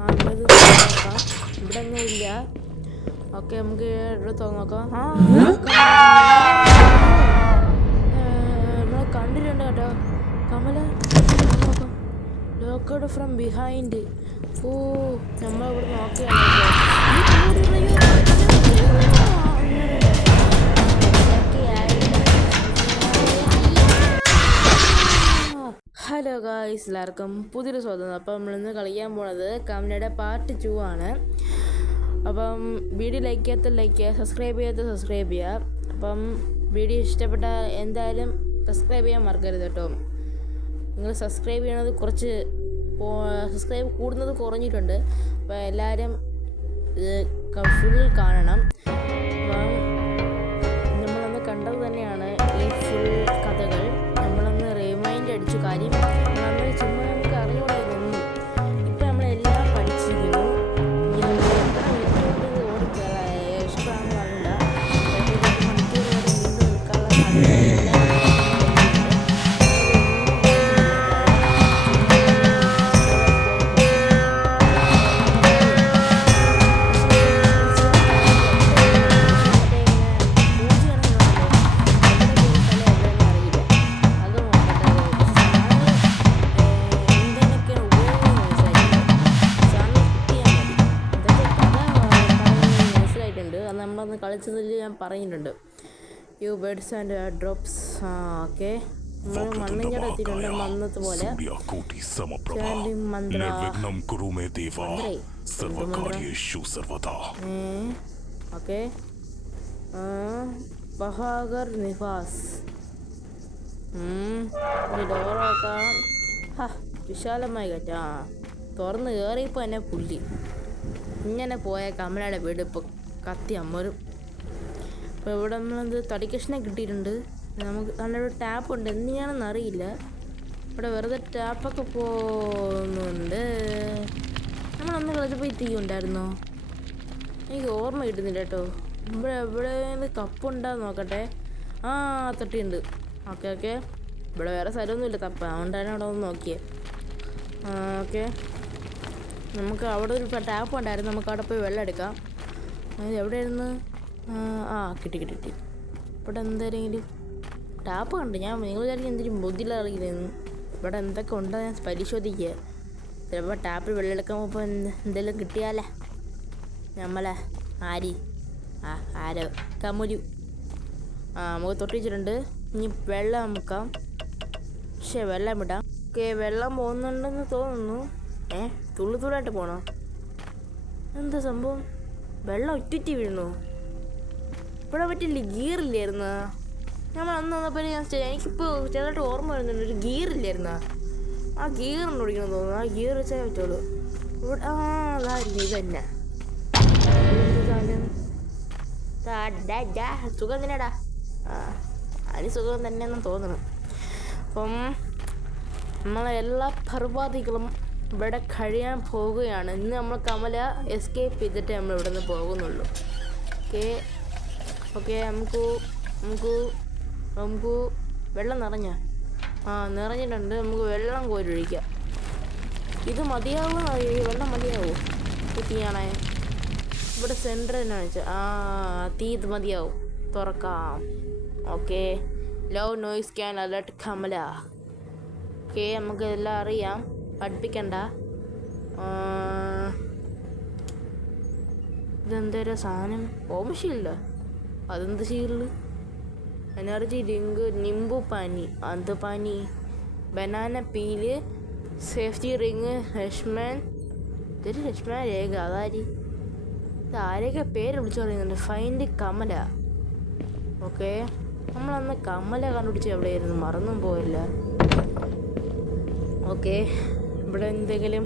നമ്മളിത് നോക്കാം. ഇവിടെ ഒന്നും ഇല്ല. ഓക്കെ, നമുക്ക് ഇവിടെ തുറന്ന് നോക്കാം. നമ്മളെ കണ്ടിട്ടുണ്ട് കേട്ടോ. Kamala locked from behind. ഓ, നമ്മളിവിടെ നോക്കിയാണ്. ഹലോ ഗായ്സ്, എല്ലാവർക്കും പുതിയൊരു സ്വാഗതം. അപ്പം നമ്മളിന്ന് കളിക്കാൻ പോണത് കമലയുടെ പാർട്ട് 2 ആണ്. അപ്പം വീഡിയോ ലൈക്ക് ചെയ്യുക, സബ്സ്ക്രൈബ് ചെയ്യുക. അപ്പം വീഡിയോ ഇഷ്ടപ്പെട്ട എന്തായാലും സബ്സ്ക്രൈബ് ചെയ്യാൻ മറക്കരുത് കേട്ടോ. നിങ്ങൾ സബ്സ്ക്രൈബ് ചെയ്യണത് സബ്സ്ക്രൈബ് കൂടുന്നത് കുറഞ്ഞിട്ടുണ്ട്. അപ്പോൾ എല്ലാവരും ഇത് ഫുൾ കാണണം. അപ്പം നമ്മളന്ന് കണ്ടത് തന്നെയാണ് ഈ ഫുൾ കഥകൾ. നമ്മളൊന്ന് റിമൈൻഡ് അടിച്ചു. കാര്യം നമ്മൾ ചുമ്മാ നമുക്ക് അറിഞ്ഞുകൂടായിരുന്നു. ഇപ്പം നമ്മളെല്ലാം പഠിച്ചിരിക്കുന്നു. ഇഷ്ടമാണെന്ന് പറഞ്ഞില്ല. മണിക്കൂർ വരെ നീണ്ടു നിൽക്കാനുള്ള നമ്മളന്ന് കളിച്ചതിൽ ഞാൻ പറയുന്നുണ്ട്. You birds and drops. Okay, നമ്മൾ മണ്ണിഞ്ഞട എത്തിയിട്ടുണ്ട്. മന്നത്ത് പോലെ ഓക്കെ. ബഹാഗർ നിവാസ്. ഡോറോക്കാം. വിശാലമായി കേട്ടാ. തുറന്ന് കയറിയപ്പോൾ എന്നെ പുള്ളി. ഇങ്ങനെ പോയ കമലയുടെ വീട് ഇപ്പോൾ കത്തി അമ്മരും. അപ്പോൾ ഇവിടെ നമ്മളെന്ത് തടിക്കഷ്ണം കിട്ടിയിട്ടുണ്ട്. നമുക്ക് നല്ലൊരു ടാപ്പുണ്ട്. എന്തിനാണെന്ന് അറിയില്ല. ഇവിടെ വെറുതെ ടാപ്പൊക്കെ പോകുന്നുണ്ട്. നമ്മളന്ന് കളിച്ചപ്പോൾ ഈ തീ ഉണ്ടായിരുന്നോ? എനിക്ക് ഓർമ്മ കിട്ടുന്നില്ല കേട്ടോ. ഇവിടെ എവിടെ കപ്പുണ്ടാന്ന് നോക്കട്ടെ. തൊട്ടിയുണ്ട്. ഓക്കെ. ഇവിടെ വേറെ സ്ഥലമൊന്നുമില്ല തപ്പ, അതുകൊണ്ടാണ് അവിടെ ഒന്ന് നോക്കിയേ. ഓക്കെ, നമുക്ക് അവിടെ ഒരു ടാപ്പ് ഉണ്ടായിരുന്നു. നമുക്ക് അവിടെ പോയി വെള്ളം എടുക്കാം. എവിടെയായിരുന്നു? കിട്ടി. ഇവിടെ എന്തെങ്കിലും ടാപ്പ് കണ്ട്. നിങ്ങൾ വിചാരിക്കും എന്തെങ്കിലും ബുദ്ധിയില്ല കളിക്കുന്നു. ഇവിടെ എന്തൊക്കെ ഉണ്ടോ ഞാൻ പരിശോധിക്കുക. ചിലപ്പോൾ ടാപ്പിൽ വെള്ളം എടുക്കാൻ പോകുമ്പോൾ എന്തെങ്കിലും കിട്ടിയാലേ. നമ്മളെ ആരോ കമുലു. നമുക്ക് തൊട്ടിച്ചിട്ടുണ്ട്. ഇനി വെള്ളം മുക്കാം. വെള്ളം വിടാം. ഓക്കെ, വെള്ളം പോകുന്നുണ്ടെന്ന് തോന്നുന്നു. തുള്ളിത്തുള്ളായിട്ട് പോണോ? എന്താ സംഭവം? വെള്ളം ഒറ്റിറ്റി വീഴുന്നു. ഇവിടെ പറ്റില്ല. ഗിയറില്ലായിരുന്ന നമ്മൾ അന്ന് വന്നപ്പോൾ എനിക്കിപ്പോൾ ചെറുതായിട്ട് ഓർമ്മ വരുന്നുണ്ട്. ഒരു ഗിയറില്ലായിരുന്ന. ആ ഗിയറിന് ഓടിക്കണം തോന്നുന്നു. ആ ഗിയർ വെച്ചാൽ പറ്റുള്ളൂ. ഇവിടെ അതായിരുന്നു ഇത് തന്നെ. സുഖം തന്നെയാടാ. അതിന് സുഖം തന്നെയെന്ന് തോന്നുന്നു. അപ്പം നമ്മളെല്ലാ പർവാദികളും ഇവിടെ കഴിയാൻ പോവുകയാണ്. ഇന്ന് നമ്മൾ കമല എസ്കേപ്പ് ചെയ്തിട്ട് നമ്മൾ ഇവിടെ നിന്ന് പോകുന്നുള്ളൂ. ഓക്കെ, നമുക്ക് വെള്ളം നിറഞ്ഞിട്ടുണ്ട്. നമുക്ക് വെള്ളം കോരൊഴിക്കാം. ഇത് മതിയാവുമോ? വെള്ളം മതിയാവോ? തീയാണേ ഇവിടെ സെൻറ്റർ തന്നെ വെച്ചാൽ തീ ഇത് മതിയാവും. തുറക്കാം. Okay, low noise can alert Kamala. Okay, നമുക്ക് എല്ലാം അറിയാം. പഠിപ്പിക്കണ്ട. ഇതെന്തൊരു സാധനം? ഓമശീല്ല. അതെന്ത് ശീലിൽ? Energy drink, nimbu pani, pani, banana peel, safety ring, Lakshman. ഇതൊരു ലക്ഷ്മണ രേഖ. അതാരി? ഇതാരൊക്കെ പേര് വിളിച്ചു പറയുന്നുണ്ട്. ഫൈൻഡ് കമല. ഓക്കെ, നമ്മളന്ന് കമല കണ്ടുപിടിച്ച് എവിടെയായിരുന്നു? മറന്നും പോയില്ല. ഓക്കെ, ഇവിടെ എന്തെങ്കിലും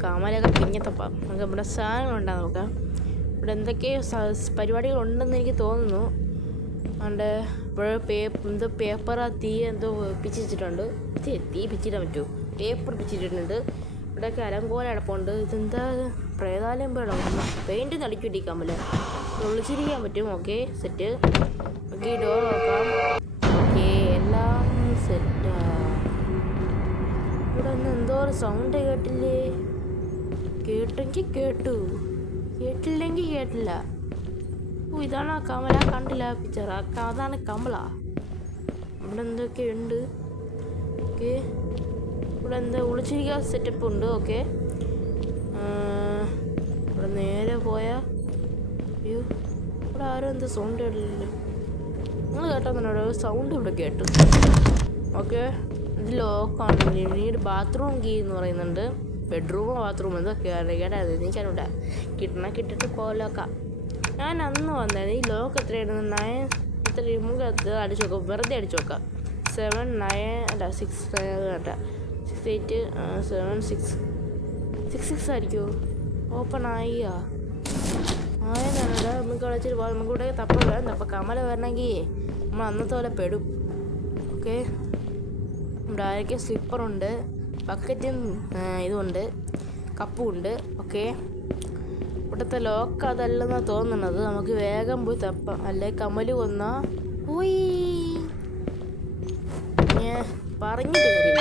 കമലൊക്കെ പിഞ്ഞത്തപ്പ. നമുക്ക് ഇവിടെ സാധനങ്ങളുണ്ടാകും. നോക്കാം. ഇവിടെ എന്തൊക്കെയോ പരിപാടികളുണ്ടെന്ന് എനിക്ക് തോന്നുന്നു. അതുകൊണ്ട് ഇവിടെ എന്തോ പേപ്പറാ തീ എന്തോ പിച്ചിട്ടുണ്ട്. തീ പിച്ചിടാൻ പറ്റുമോ? പേപ്പർ പിച്ചിട്ടുണ്ട്. ഇവിടെയൊക്കെ അലങ്കോല അടപ്പുണ്ട്. ഇതെന്താ? പ്രേതാലയം വേണം. പെയിൻറ്റ് നടിച്ചു കിട്ടിക്കാമല്ലേ? ഒളിച്ചിരിക്കാൻ പറ്റും. Okay, set. ഓക്കെ, ഡോർ നോക്കാം. ഓക്കെ, എല്ലാം സെറ്റാ. ഇവിടെ ഒന്ന് എന്തോ ഒരു സൗണ്ട് കേട്ടില്ലേ? കേട്ടെങ്കിൽ കേട്ടു, കേട്ടില്ലെങ്കിൽ കേട്ടില്ല. ഓ, ഇതാണ് ആ കമല. കണ്ടില്ല പിക്ചർ? അതാണ് കമല. ഇവിടെ എന്തൊക്കെയുണ്ട്? ഓക്കെ, ഇവിടെ എന്താ ഒളിച്ചിരിക്കാൻ സെറ്റപ്പ് ഉണ്ട്. ഓക്കെ, ഇവിടെ നേരെ പോയാ അയ്യോ, ഇവിടെ ആരും എന്താ സൗണ്ട് കേട്ടില്ലല്ലോ. നിങ്ങൾ കേട്ടോ? സൗണ്ട് ഇവിടെ കേട്ടു. ഓക്കെ, ഇത് ലോക്കാണ്. പിന്നീട് ബാത്റൂം കീ എന്ന് പറയുന്നുണ്ട്. ബെഡ്റൂമോ ബാത്റൂമോ എന്തോ കേട്ടാത് എനിക്കറിയില്ല. കിട്ടിട്ട് പോലോക്കാം. ഞാൻ അന്ന് വന്നത് ഈ ലോക്ക് എത്രയാണ്? 9 എത്ര നമുക്ക് അടിച്ചു നോക്കാം, വെറുതെ അടിച്ചു നോക്കാം. 7 9 അല്ല 6 കേട്ടാ 6 8 7 6 6 ആയിരിക്കുമോ? ഓപ്പൺ ആയിയാ ആയെന്നാണ്. നമുക്ക് കളിച്ചിട്ട് പോകാം. നമുക്ക് ഇവിടെ തപ്പ കമല വരണമെങ്കിൽ നമ്മൾ അന്നത്തെ പോലെ പെടും. ഓക്കെ, ഇവിടെ ആരൊക്കെ സ്ലിപ്പറുണ്ട്, ബക്കറ്റും ഇതുണ്ട്, കപ്പുമുണ്ട്. ഓക്കെ, ഇവിടുത്തെ ലോക്ക് അതല്ലെന്നാണ് തോന്നുന്നത്. നമുക്ക് വേഗം പോയി തപ്പാം, അല്ലെ കമല് കൊന്നാ പോയി. ഞാൻ പറഞ്ഞിട്ട് കാര്യമില്ല.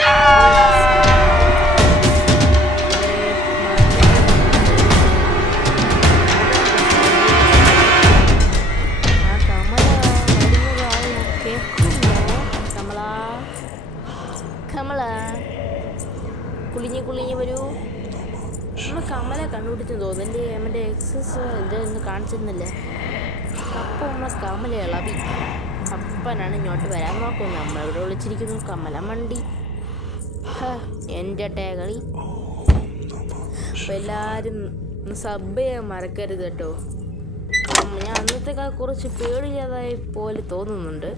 കമല കുളിഞ്ഞ് വരൂ. നമ്മൾ കമലെ കണ്ടുപിടിച്ചെന്ന് തോന്നുന്നു. എൻ്റെ എക്സസ് ഇതൊന്നും കാണിച്ചിരുന്നില്ല. അപ്പം നമ്മളെ കമല ഇളവി. അപ്പനാണ് ഇങ്ങോട്ട് വരാൻ നോക്കുന്നത്. നമ്മളിവിടെ വിളിച്ചിരിക്കുന്നു കമല മണ്ടി. എൻ്റെ കളി. അപ്പം എല്ലാവരും സബ് ചെയ്യാൻ മറക്കരുത് കേട്ടോ. ഞാൻ അന്നത്തേക്കാൾ കുറച്ച് പേടില്ലാതായി പോലെ തോന്നുന്നുണ്ട്.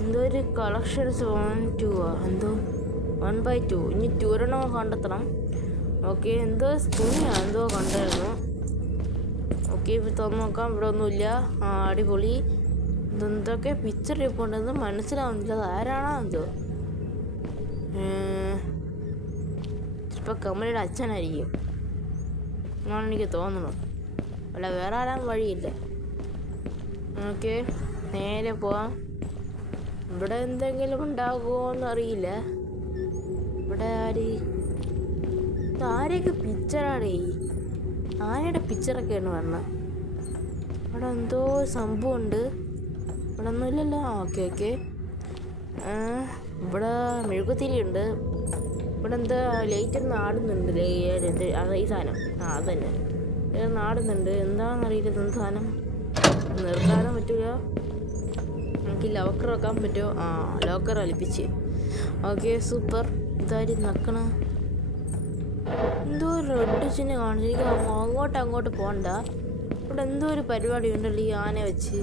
എന്തോ ഒരു കളക്ഷൻസ് 1 2 എന്തോ 1/2 ഇനി 2 കണ്ടെത്തണം. ഓക്കെ, എന്തോ തുണിയാണ് എന്തോ കണ്ടായിരുന്നു. ഓക്കെ, ഇപ്പോൾ തുറന്ന് നോക്കാം. ഇവിടെ ഒന്നുമില്ല. അടിപൊളി. ഇതെന്തൊക്കെ പിക്ചർ ഇരിപ്പുണ്ടെന്ന് മനസ്സിലാവുന്നില്ല. അത് ആരാണോ എന്തോ. ചിലപ്പോൾ കമലയുടെ അച്ഛനായിരിക്കും എന്നാണ് എനിക്ക് തോന്നുന്നത്. അല്ല, വേറെ ആരാൻ വഴിയില്ല. ഓക്കെ, നേരെ പോവാം. ഇവിടെ എന്തെങ്കിലും ഉണ്ടാകുമോ എന്നറിയില്ല. ഇവിടെ ആരെയൊക്കെ പിക്ചറാണേ? ആനയുടെ പിക്ചറൊക്കെയാണ് പറഞ്ഞത്. ഇവിടെ എന്തോ സംഭവമുണ്ട്. ഇവിടെ ഒന്നുമില്ലല്ലോ. ഓക്കെ ഓക്കെ, ഇവിടെ മെഴുകുതിരിയുണ്ട്. ഇവിടെ എന്താ ലൈറ്റ് നാടുന്നുണ്ട്. ഈ സാധനം അതന്നെ നാടുന്നുണ്ട്. എന്താണെന്നറിയില്ല. എന്ത് സാധനം നിർത്താനും പറ്റില്ല. നമുക്ക് ലോക്കർ വെക്കാൻ പറ്റുമോ? ലോക്കർ വലിപ്പിച്ച്. Okay, super. ഇതാരും നക്കണ എന്തോ റെഡ് ചിഹ്നം കാണിച്ചിരിക്കും. അങ്ങോട്ട് പോകണ്ട. ഇവിടെ എന്തോ ഒരു പരിപാടി ഉണ്ടല്ലോ ഈ ആന വെച്ച്.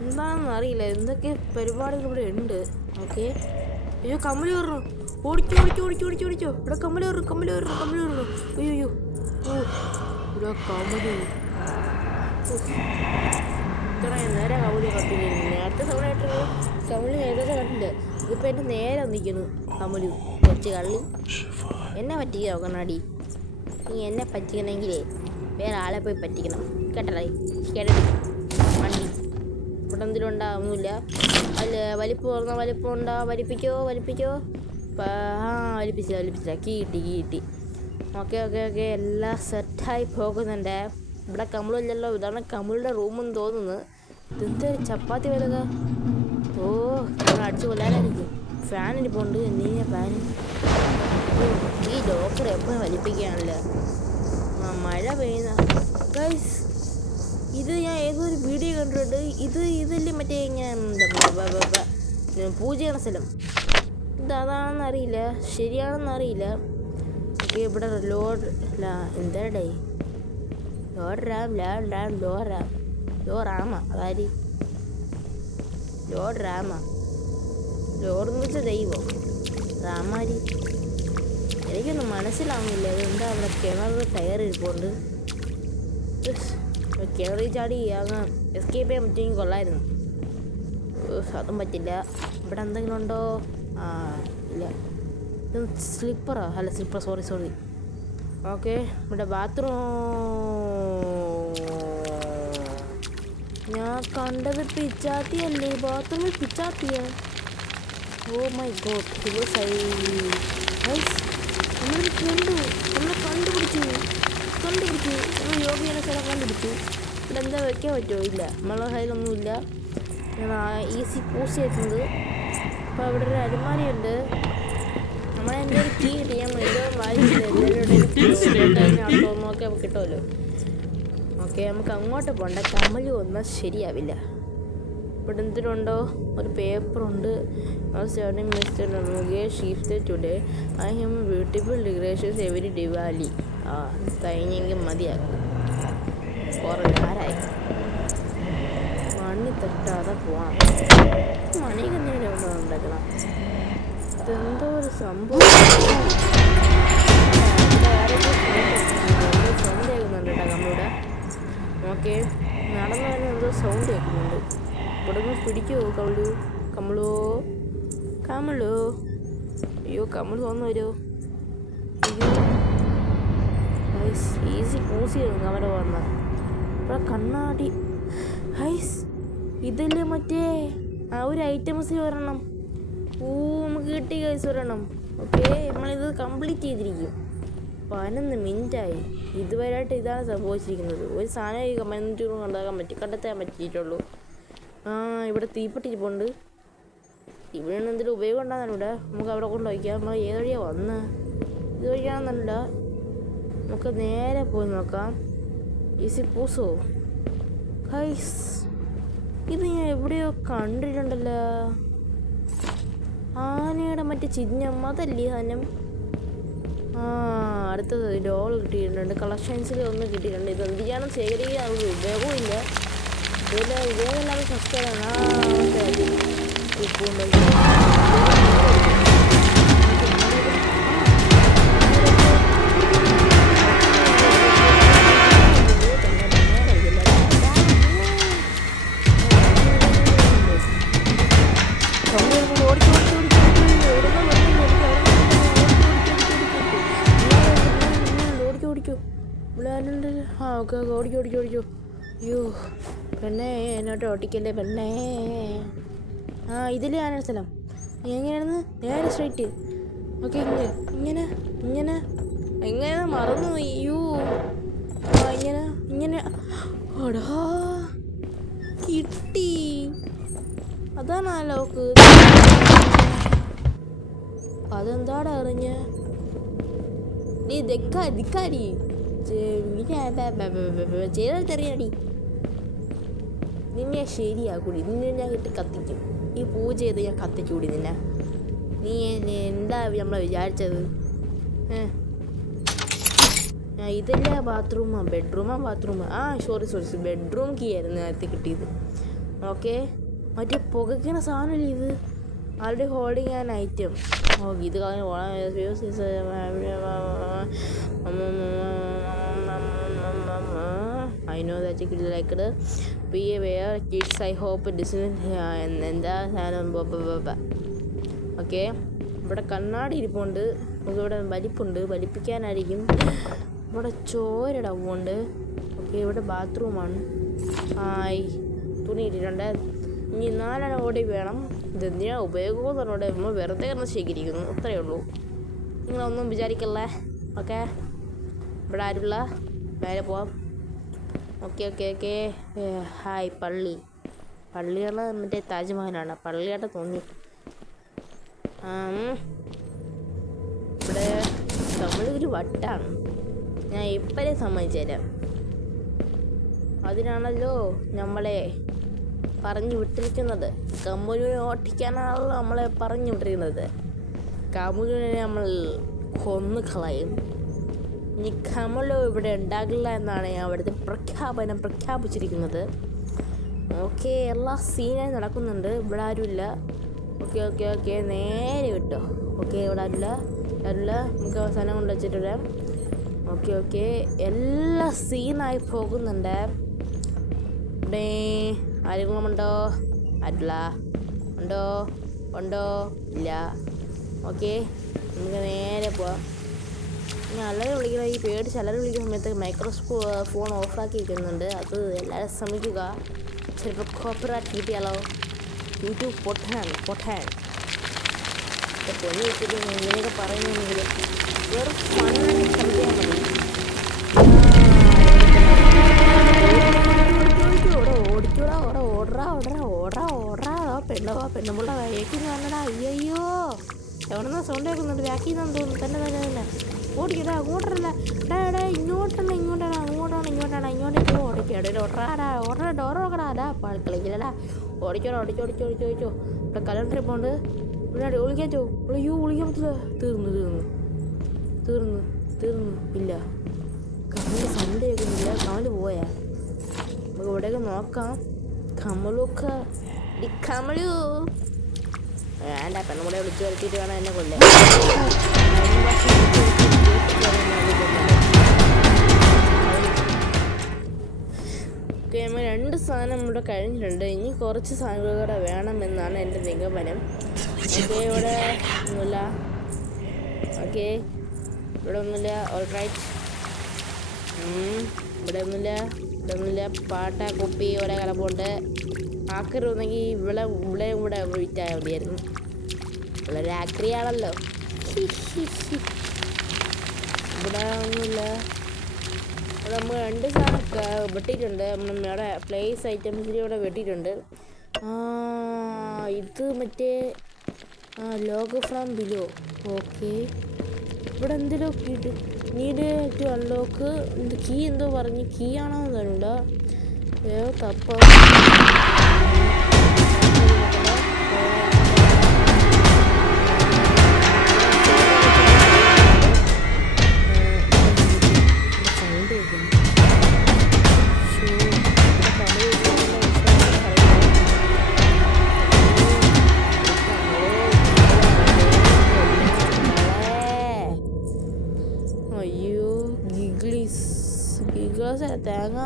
എന്താണെന്ന് അറിയില്ല. എന്തൊക്കെ പരിപാടികൾ ഇവിടെ ഉണ്ട്. ഓക്കെ, അയ്യോ കമ്മല് കയറണു. ഓടിച്ചോ. ഇവിടെ കമ്മല് കയറണു. അയ്യോ ഇവിടെ കമ്മല്. ഇത്രയും നേരം കമല് കണ്ടില്ലായിരുന്നു. നേരത്തെ കമല് ഏതൊക്കെ കണ്ടില്ല. ഇതിപ്പോൾ എൻ്റെ നേരെ നിൽക്കുന്നു കമല്. കുറച്ച് കള്ളി എന്നെ പറ്റിക്കോ കണ്ണാടി. നീ എന്നെ പറ്റിക്കണമെങ്കിലേ വേറെ ആളെ പോയി പറ്റിക്കണം കേട്ടല്ലേ. വണ്ടി ഇവിടെ എന്തെങ്കിലും ഉണ്ടാവുന്നില്ല. അല്ല, വലിപ്പം തുറന്ന വലിപ്പം ഉണ്ടാ. വലിപ്പിക്കോ. വലിപ്പിച്ച കീ കിട്ടി. ഓക്കെ എല്ലാം സെറ്റായി പോകുന്നുണ്ട്. ഇവിടെ കമലില്ലല്ലോ. ഇതാണ് കമലിൻ്റെ റൂമെന്ന് തോന്നുന്നു. ഇതെന്തൊരു ചപ്പാത്തി വിലക. ഓ, നമ്മൾ അടിച്ചു കൊല്ലാനായിരിക്കും. ഫാൻ ഇരിപ്പുണ്ട്. എന്തിനാ ഫാൻ? ഈ ലോക്കർ എപ്പോഴും വലിപ്പിക്കുകയാണല്ലോ. മഴ പെയ്യുന്ന ഗൈസ്. ഇത് ഞാൻ ഏതൊരു വീഡിയോ കണ്ടിട്ടുണ്ട്. ഇതല്ലേ മറ്റേ ഞാൻ പൂജ ചെയ്യണ സ്ഥലം. ഇതാണെന്നറിയില്ല, ശരിയാണെന്നറിയില്ല. ഓക്കെ, ഇവിടെ ലോഡ് എന്താടേ ലോറാമ. അതായത് ലോറെന്ന് വെച്ചാൽ ദൈവം. റാമാരി എനിക്കൊന്നും മനസ്സിലാവുന്നില്ല. അതെന്താ അവിടെ കിണർ ടയർ ഇരിപ്പുണ്ട്. കിണറിൽ ചാടി അങ്ങ് എസ്കേപ്പ് ചെയ്യാൻ പറ്റുമെങ്കിൽ കൊള്ളായിരുന്നു. അതും പറ്റില്ല. ഇവിടെ എന്തെങ്കിലും ഉണ്ടോ? ഇല്ല. ഇത് സ്ലിപ്പറോ? അല്ല, സ്ലിപ്പർ. സോറി. ഓക്കെ, ഇവിടെ ബാത്റൂം. ഞാൻ കണ്ടത് പിച്ചാത്തിയല്ലേ? ബാത്റൂമിൽ പിച്ചാത്തിയാ? Oh my God. നമ്മളെ കണ്ടുപിടിച്ചു. കണ്ടുപിടിച്ചു. നമ്മൾ യോഗ ചെയ്യുന്ന സ്ഥലം കണ്ടുപിടിച്ചു. ഇവിടെ എന്താ വയ്ക്കാൻ പറ്റുമോ? ഇല്ല, നമ്മളെ കയ്യിലൊന്നുമില്ല. ഈസി പൂസ് ചെയ്തിട്ടുണ്ട്. അപ്പോൾ അവിടെ ഒരു അലമാരിയുണ്ട്. നമ്മളെൻ്റെ ഒരു കീ കിട്ടി. ഞാൻ എന്തോ വായിച്ചില്ല. എല്ലാവരും നോക്കി നമുക്ക് കിട്ടുമല്ലോ. ഓക്കെ, നമുക്ക് അങ്ങോട്ട് പോകണ്ട. കമൽ വന്നാൽ ശരിയാവില്ല. ഇവിടെ എന്തിനുണ്ടോ? ഒരു പേപ്പറുണ്ട്. Today I have beautiful decorations every Diwali. ആ കഴിഞ്ഞെങ്കിൽ മതിയാക്കും. കുറേ നേരമായി. മണി തട്ടാതെ പോവാം. മണിക്ക് എന്തെങ്കിലും ഉണ്ടാക്കണം. ഇതെന്തോ ഒരു സംഭവം. സൗണ്ട് കേൾക്കുന്നുണ്ട് കേട്ടോ നമ്മളിവിടെ. ഓക്കെ, നടന്നു തന്നെ എന്തോ സൗണ്ട് കേൾക്കുന്നുണ്ട്. ഇവിടെ നിന്ന് പിടിക്കുമോ കമലോ? അയ്യോ, കമൽ തോന്നു വരുമോ? അയ്യോ, ഈസി പൂസ് ചെയ്തു കമല വന്ന. ഇവിടെ കണ്ണാടി. ഹൈസ്, ഇതല്ലേ മറ്റേ ആ ഒരു ഐറ്റംസിൽ വരണം. നമുക്ക് കിട്ടി കൈസ് വരണം. ഓക്കെ, നമ്മളിത് കംപ്ലീറ്റ് ചെയ്തിരിക്കും. 11 മിനിറ്റായി. ഇതുവരെയായിട്ട് ഇതാണ് സംഭവിച്ചിരിക്കുന്നത്. ഒരു സാധനം ഈ കമൻറ്റ് കണ്ടെത്താൻ പറ്റിയിട്ടുള്ളൂ. ഇവിടെ തീപ്പെട്ടിരിപ്പുണ്ട്. ഇവിടെ എന്തെങ്കിലും ഉപയോഗം ഉണ്ടാകുന്നുണ്ട്. ഇവിടെ നമുക്ക് അവിടെ കൊണ്ട് വയ്ക്കാം. നമ്മൾ ഏത് വഴിയാണ് വന്ന്? ഇത് വഴിയാണെന്നുണ്ട്. നമുക്ക് നേരെ പോയി നോക്കാം. ഈസി പൂസോ ഹൈസ്, ഇത് ഞാൻ എവിടെയോ കണ്ടിട്ടുണ്ടല്ലോ. ആനയുടെ മറ്റേ ചിഹ്നം അതല്ലേ സാധനം? അടുത്തത് ഡോൾ കിട്ടിയിട്ടുണ്ട്. കളക്ഷൻസിൽ ഒന്ന് കിട്ടിയിട്ടുണ്ട്. ഇത് എന്ത് ചെയ്യണം? ശേഖരിക്കാൻ ഒരു ഉപയോഗവും ഇല്ല. ഇതിൽ ഉപയോഗമില്ലാതെ സസ്തയാണ്. ഓടിക്കോ. അയ്യോ പെണ്ണേ, എന്നോട്ട് ഓട്ടിക്കല്ലേ പെണ്ണേ. ഇതിൽ ഞാനൊരു സ്ഥലം. എങ്ങനെയാണെന്ന്? നേരെ സ്ട്രൈറ്റ്. ഓക്കെ, ഇങ്ങനെ മറന്നു. അയ്യോ, ഇങ്ങനെ ഓടാ കിട്ടി. അതാണ് ലോക്ക്. അതെന്താടാ അറിഞ്ഞ? നീ ദിക്കാരി ചെയ്തറിയാടി. നിന്നെ ശരിയാക്കൂടി. നിന്നെ ഞാൻ ഇട്ട് കത്തിക്കും. ഈ പൂജ ചെയ്ത് ഞാൻ കത്തിക്കൂടി നിന്നെ. നീ എന്താ നമ്മളെ വിചാരിച്ചത്? ഇതല്ല ബാത്റൂമാ? ബാത്റൂം. സോറി, ബെഡ്റൂം കീ ആയിരുന്നു നേരത്തെ കിട്ടിയത്. ഓക്കെ, മറ്റേ പുകയ്ക്കണ സാധനമല്ലേ ഇത്? Already holding an item. ഇത് I know that you could like it. Be aware, kids. I hope this isn't എന്താ സാധനം. ഓക്കെ, ഇവിടെ കണ്ണാടി ഇരിപ്പുണ്ട്. ഇവിടെ വലിപ്പുണ്ട്. വലിപ്പിക്കാനായിരിക്കും. ഇവിടെ ചോരടവുണ്ട്. ഓക്കെ, ഇവിടെ ബാത്റൂമാണ്. തുണി ഇട്ടിട്ടുണ്ട്. ഇനി 4 ഓടി വേണം. ഇതെന്തിനാ ഉപയോഗം പറഞ്ഞോടെ? നമ്മൾ വെറുതെ കിടന്ന് ശേഖരിക്കുന്നു. അത്രയേ ഉള്ളൂ. നിങ്ങളൊന്നും വിചാരിക്കല്ലേ. ഓക്കെ, ഇവിടെ ആരുമില്ല. നേരെ പോവാം. ഓക്കെ. ഹായ്. പള്ളിയാണ് മറ്റേ താജ്മഹലാണ്. പള്ളിയായിട്ട് തോന്നി. ഇവിടെ നമ്മളൊരു വട്ടാണ്. ഞാൻ എപ്പോഴേ സമ്മതിച്ചു തരാം. അതിനാണല്ലോ നമ്മളെ പറഞ്ഞു വിട്ടിരിക്കുന്നത്. കമുലിനെ ഓട്ടിക്കാനാണല്ലോ നമ്മളെ പറഞ്ഞു വിട്ടിരിക്കുന്നത്. കമുലിനെ നമ്മൾ കൊന്നു കളയും. ഇനി കമലോ ഇവിടെ ഉണ്ടാകില്ല എന്നാണ് ഞാൻ അവിടുത്തെ പ്രഖ്യാപിച്ചിരിക്കുന്നത്. ഓക്കെ, എല്ലാ സീനായി നടക്കുന്നുണ്ട്. ഇവിടെ ആരുമില്ല. ഓക്കെ, നേരെ വിട്ടോ. ഓക്കെ, ഇവിടെ ആരുമില്ല. നമുക്ക് അവസാനം കൊണ്ട് വെച്ചിട്ട് ഓക്കെ, എല്ലാ സീനായി പോകുന്നുണ്ട്. ഇവിടെ ആരെങ്കിലും ഉണ്ടോ? ആരില്ല. ഉണ്ടോ? ഇല്ല. ഓക്കെ, നമുക്ക് നേരെ പോവാം. ഞാൻ എല്ലാവരും വിളിക്കുന്ന ഈ പേടിച്ച് എല്ലാവരും വിളിക്കുന്ന സമയത്ത് ഫോൺ ഓഫാക്കി വയ്ക്കുന്നുണ്ട്. അത് എല്ലാവരും ശ്രമിക്കുക. ചിലപ്പോൾ കോപ്പറേറ്റ് കിട്ടിയാലോ. യൂട്യൂബ് പൊട്ടാൻ പൊന്നി വെച്ചിട്ട് ഇങ്ങനെയൊക്കെ പറയുന്നെങ്കിൽ വെറും ഫണ്ണായിട്ട് ശ്രമിക്കാൻ മതി. പെണ്ണുമ്പുള്ള വേക്കിന്ന് വന്നടാ. അയ്യോ എവിടെ നിന്ന് സൗണ്ട് കേൾക്കുന്നുണ്ട്. ബാക്കിന്നാന്ന് തോന്നുന്നു. തന്നെ ഓടിക്കടാ. അങ്ങോട്ടല്ല ഇങ്ങോട്ടാണ് ഇങ്ങോട്ടേക്ക് ഓടിക്കട ഓടറാ ഡോർ നോക്കടാ. കളിക്കില്ലടാ. ഓടിച്ചോ. ഇവിടെ കലണ്ടറിൽ പോണ്ട്. ഇവിടെ വിളിക്കാച്ചോ. വിളിക്കാൻ പറ്റില്ല. തീർന്നു. ഇല്ല, കമല് സൗണ്ട് കേൾക്കുന്നില്ല. കമല് പോയാ? നമുക്ക് ഇവിടെയൊക്കെ നോക്കാം. കമലൊക്കെ കമലു വേണ്ട. പെണ്ണുകൂടെ വിളിച്ചു വരുത്തിയിട്ട് വേണം എന്നെ കൊല്ലാൻ. ഓക്കെ, നമ്മൾ 2 സാധനം ഇവിടെ കഴിഞ്ഞിട്ടുണ്ട്. ഇനി കുറച്ച് സാധനങ്ങൾ കൂടെ വേണമെന്നാണ് എൻ്റെ നിഗമനം. ഓക്കെ, ഇവിടെ ഒന്നുമില്ല. ഓൾറൈറ്റ്. ഇവിടെ ഒന്നുമില്ല. പാട്ട കുപ്പി ഇവിടെ കിടപ്പുണ്ട്. ആക്കരുന്നെങ്കിൽ ഇവിടെയും കൂടെ വിറ്റാൽ മതിയായിരുന്നു. ഇവിടെ ആക്രിയാണല്ലോ. ഇവിടെ ഒന്നുമില്ല. അത് നമ്മൾ 2 സാധനം വെട്ടിയിട്ടുണ്ട്. നമ്മുടെ പ്ലേസ് ഐറ്റംസിൽ ഇവിടെ വെട്ടിയിട്ടുണ്ട്. ഇത് മറ്റേ ലോഗോ ഫ്രം ബിലോ. ഓക്കെ, ഇവിടെ എന്തെല്ലോ കീട്ട് നീഡ് ടു അൺലോക്ക് കീ എന്തോ പറഞ്ഞ്. കീ ആണോ എന്നുണ്ടോ തപ്പ. തേങ്ങ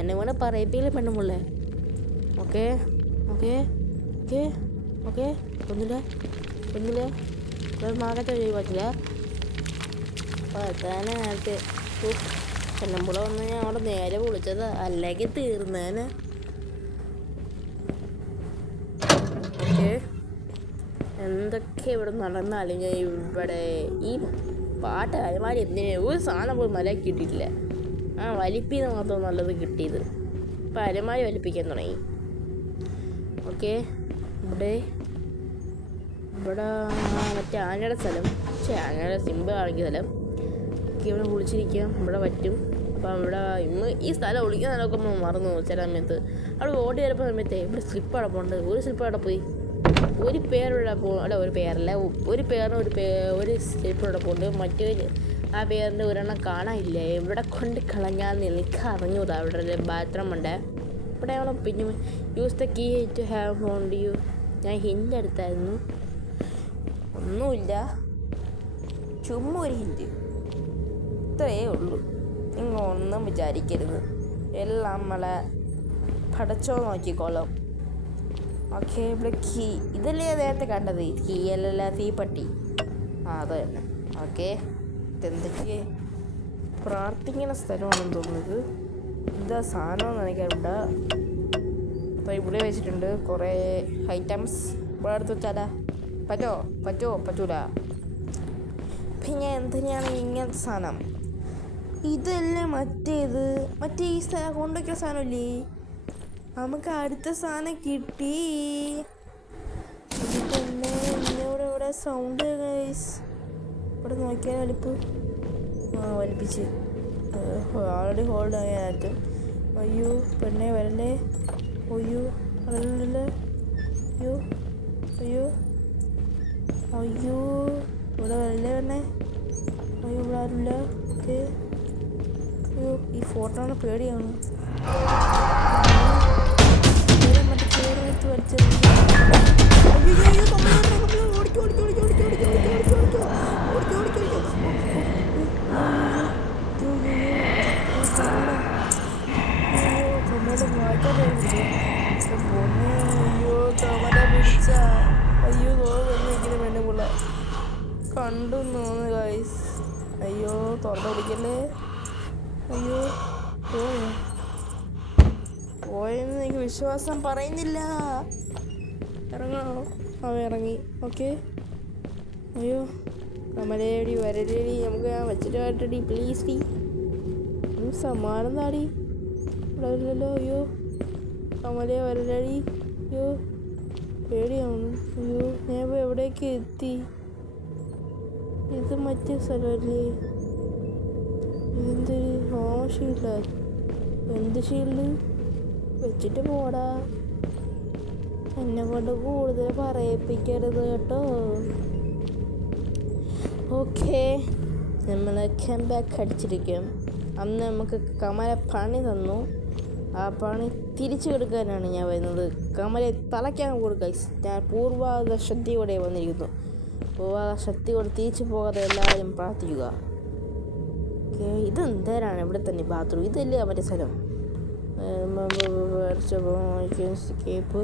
എന്നെ കൂടെ പറയത്തില്ല പെണ്ണുമുള്ളേ. ഓക്കെ ഒന്നുമില്ല. മാകത്തെ ഒഴിവ് പറ്റില്ല. അപ്പോൾ എത്താനെ നേരത്തെ പെണ്ണുമ്പുള വന്ന് ഞാൻ അവിടെ നേരെ വിളിച്ചത്. അല്ലെങ്കിൽ തീർന്നേനെ. ഓക്കെ, എന്തൊക്കെ ഇവിടെ നടന്നാലും ഞാൻ ഇവിടെ ഈ പാട്ട് അലമാരി എന്തിനാ ഒരു സാധനം പോലും മലയാക്കി കിട്ടിയിട്ടില്ല. വലിപ്പിന്ന് മാത്രം നല്ലത് കിട്ടിയത്. ഇപ്പം അലമാരി വലിപ്പിക്കാൻ തുടങ്ങി. ഓക്കെ, ഇവിടെ മറ്റേ ആനയുടെ സ്ഥലം. ആനയുടെ സിമ്പിൾ കാണിക്കുന്ന സ്ഥലം. ഇവിടെ വിളിച്ചിരിക്കാം. ഇവിടെ പറ്റും. അപ്പം ഇവിടെ ഈ സ്ഥലം ഒളിക്കാൻ നോക്കുമ്പോൾ മറന്നു ചില സമയത്ത്. അവിടെ ഓടി വരുമ്പോൾ സമയത്ത് ഇവിടെ സ്ലിപ്പ് അടപ്പുണ്ട്. ഒരു സ്ലിപ്പ് അവിടെ പോയി. ഒരു പേരുടെ അല്ല ഒരു പേരല്ല ഒരു പേരിന് ഒരു സ്ലിപ്പ് അടപ്പുണ്ട്. മറ്റൊരു ആ പേരിൻ്റെ ഒരെണ്ണം കാണാനില്ല. ഇവിടെ കൊണ്ട് കളഞ്ഞാൽ എനിക്ക് അറിഞ്ഞൂടാ. അവിടെ ബാത്റൂം ഉണ്ട്. ഇവിടെ നമ്മൾ പിന്നെ use the key to have font you. ഞാൻ ഹിൻ്റ് എടുത്തായിരുന്നു. ഒന്നുമില്ല, ചുമ്മാ ഒരു ഹിൻ്റ്. ഇത്രയേ ഉള്ളൂ. നിങ്ങൾ ഒന്നും വിചാരിക്കരുത്. എല്ലാം നമ്മളെ പഠിച്ചോ നോക്കിക്കോളും. ഓക്കെ, ഇവിടെ കീ ഇതല്ലേ നേരത്തെ കണ്ടത്. കീ അല്ലല്ല, തീപ്പട്ടി. അത് തന്നെ. ഓക്കെ, ഇതെന്തൊക്കെ പ്രാർത്ഥിക്കുന്ന സ്ഥലമാണെന്ന് തോന്നുന്നത്. എന്താ സാധനമെന്ന് എനിക്കറിയില്ല. അപ്പോൾ ഇവിടെ വെച്ചിട്ടുണ്ട് കുറേ ഐറ്റംസ്. ഇവിടെ എടുത്ത് വെച്ചാലാ പറ്റൂല. പിന്നെ എന്തിനാണ് ഇങ്ങനത്തെ സാധനം? ഇതല്ലേ മറ്റേ ഈ സ്ഥലം കൊണ്ടുവയ്ക്കുന്ന സാധനമല്ലേ? നമുക്ക് അടുത്ത സാധനം കിട്ടി. പിന്നെ ഇവിടെ സൗണ്ട് ഇവിടെ നോക്കിയാൽ വലിപ്പിച്ച് ആൾറെഡി ഹോൾഡ് ആകാനായിട്ടും. അയ്യോ പെണ്ണെ വരല്ലേ. അയ്യോ അറിയില്ലല്ലോ. അയ്യോ ഇവിടെ വരല്ലേ പെണ്ണെ. അയ്യോ ഇവിടെ ആരുമില്ല. ഓക്കെ, അയ്യോ ഈ ഫോട്ടോയാണ് പേടിയാണ്. മറ്റേ ചേർത്ത് വലിച്ചത്. അയ്യോ തോന്നുന്നു വേണ്ടുള്ള കണ്ടു തോന്നുന്നു ഗൈസ്. അയ്യോ തുറന്ന് പിടിക്കല്ലേ. അയ്യോ പോയെന്ന് എനിക്ക് വിശ്വാസം പറയുന്നില്ല. ഇറങ്ങണോ? ഇറങ്ങി. ഓക്കെ, അയ്യോ കമലേടി വരലേടി. നമുക്ക് ഞാൻ വെച്ചിട്ട് വരട്ടടി പ്ലീസ് ഡി. സമ്മാനം താടി. ഇവിടെ വരില്ലല്ലോ. അയ്യോ കമലേ വരലടി. അയ്യോ പേടിയാവുന്നു. അയ്യോ, ഞാൻ ഇപ്പോൾ എവിടേക്ക് എത്തി? ഇത് മറ്റേ സ്ഥലമല്ലേ? ഇതെന്തൊരു ഷീൽഡ? എന്ത് ഷീൽഡ്? വെച്ചിട്ട് പോടാ. എന്നെ കൊണ്ട് കൂടുതൽ പറയിപ്പിക്കരുത് കേട്ടോ. ഓക്കെ, നമ്മൾ കം ബാക്ക് അടിച്ചിരിക്കും. അന്ന് നമുക്ക് കമല പണി തന്നു. ആ പണി തിരിച്ചു കൊടുക്കാനാണ് ഞാൻ വരുന്നത്. കമലെ തലയ്ക്കാൻ കൊടുക്കുക. ഞാൻ പൂർവാധ ശക്തിയോടെ വന്നിരിക്കുന്നു. പൂർവാധ ശക്തിയോടെ തിരിച്ചു പോകാതെ എല്ലാവരും പ്രാർത്ഥിക്കുക. ഓക്കെ, ഇതെന്തേരാണ് ഇവിടെ തന്നെ ബാത്റൂം? ഇതല്ലേ മറ്റേ സ്ഥലം? സ്കേപ്പ്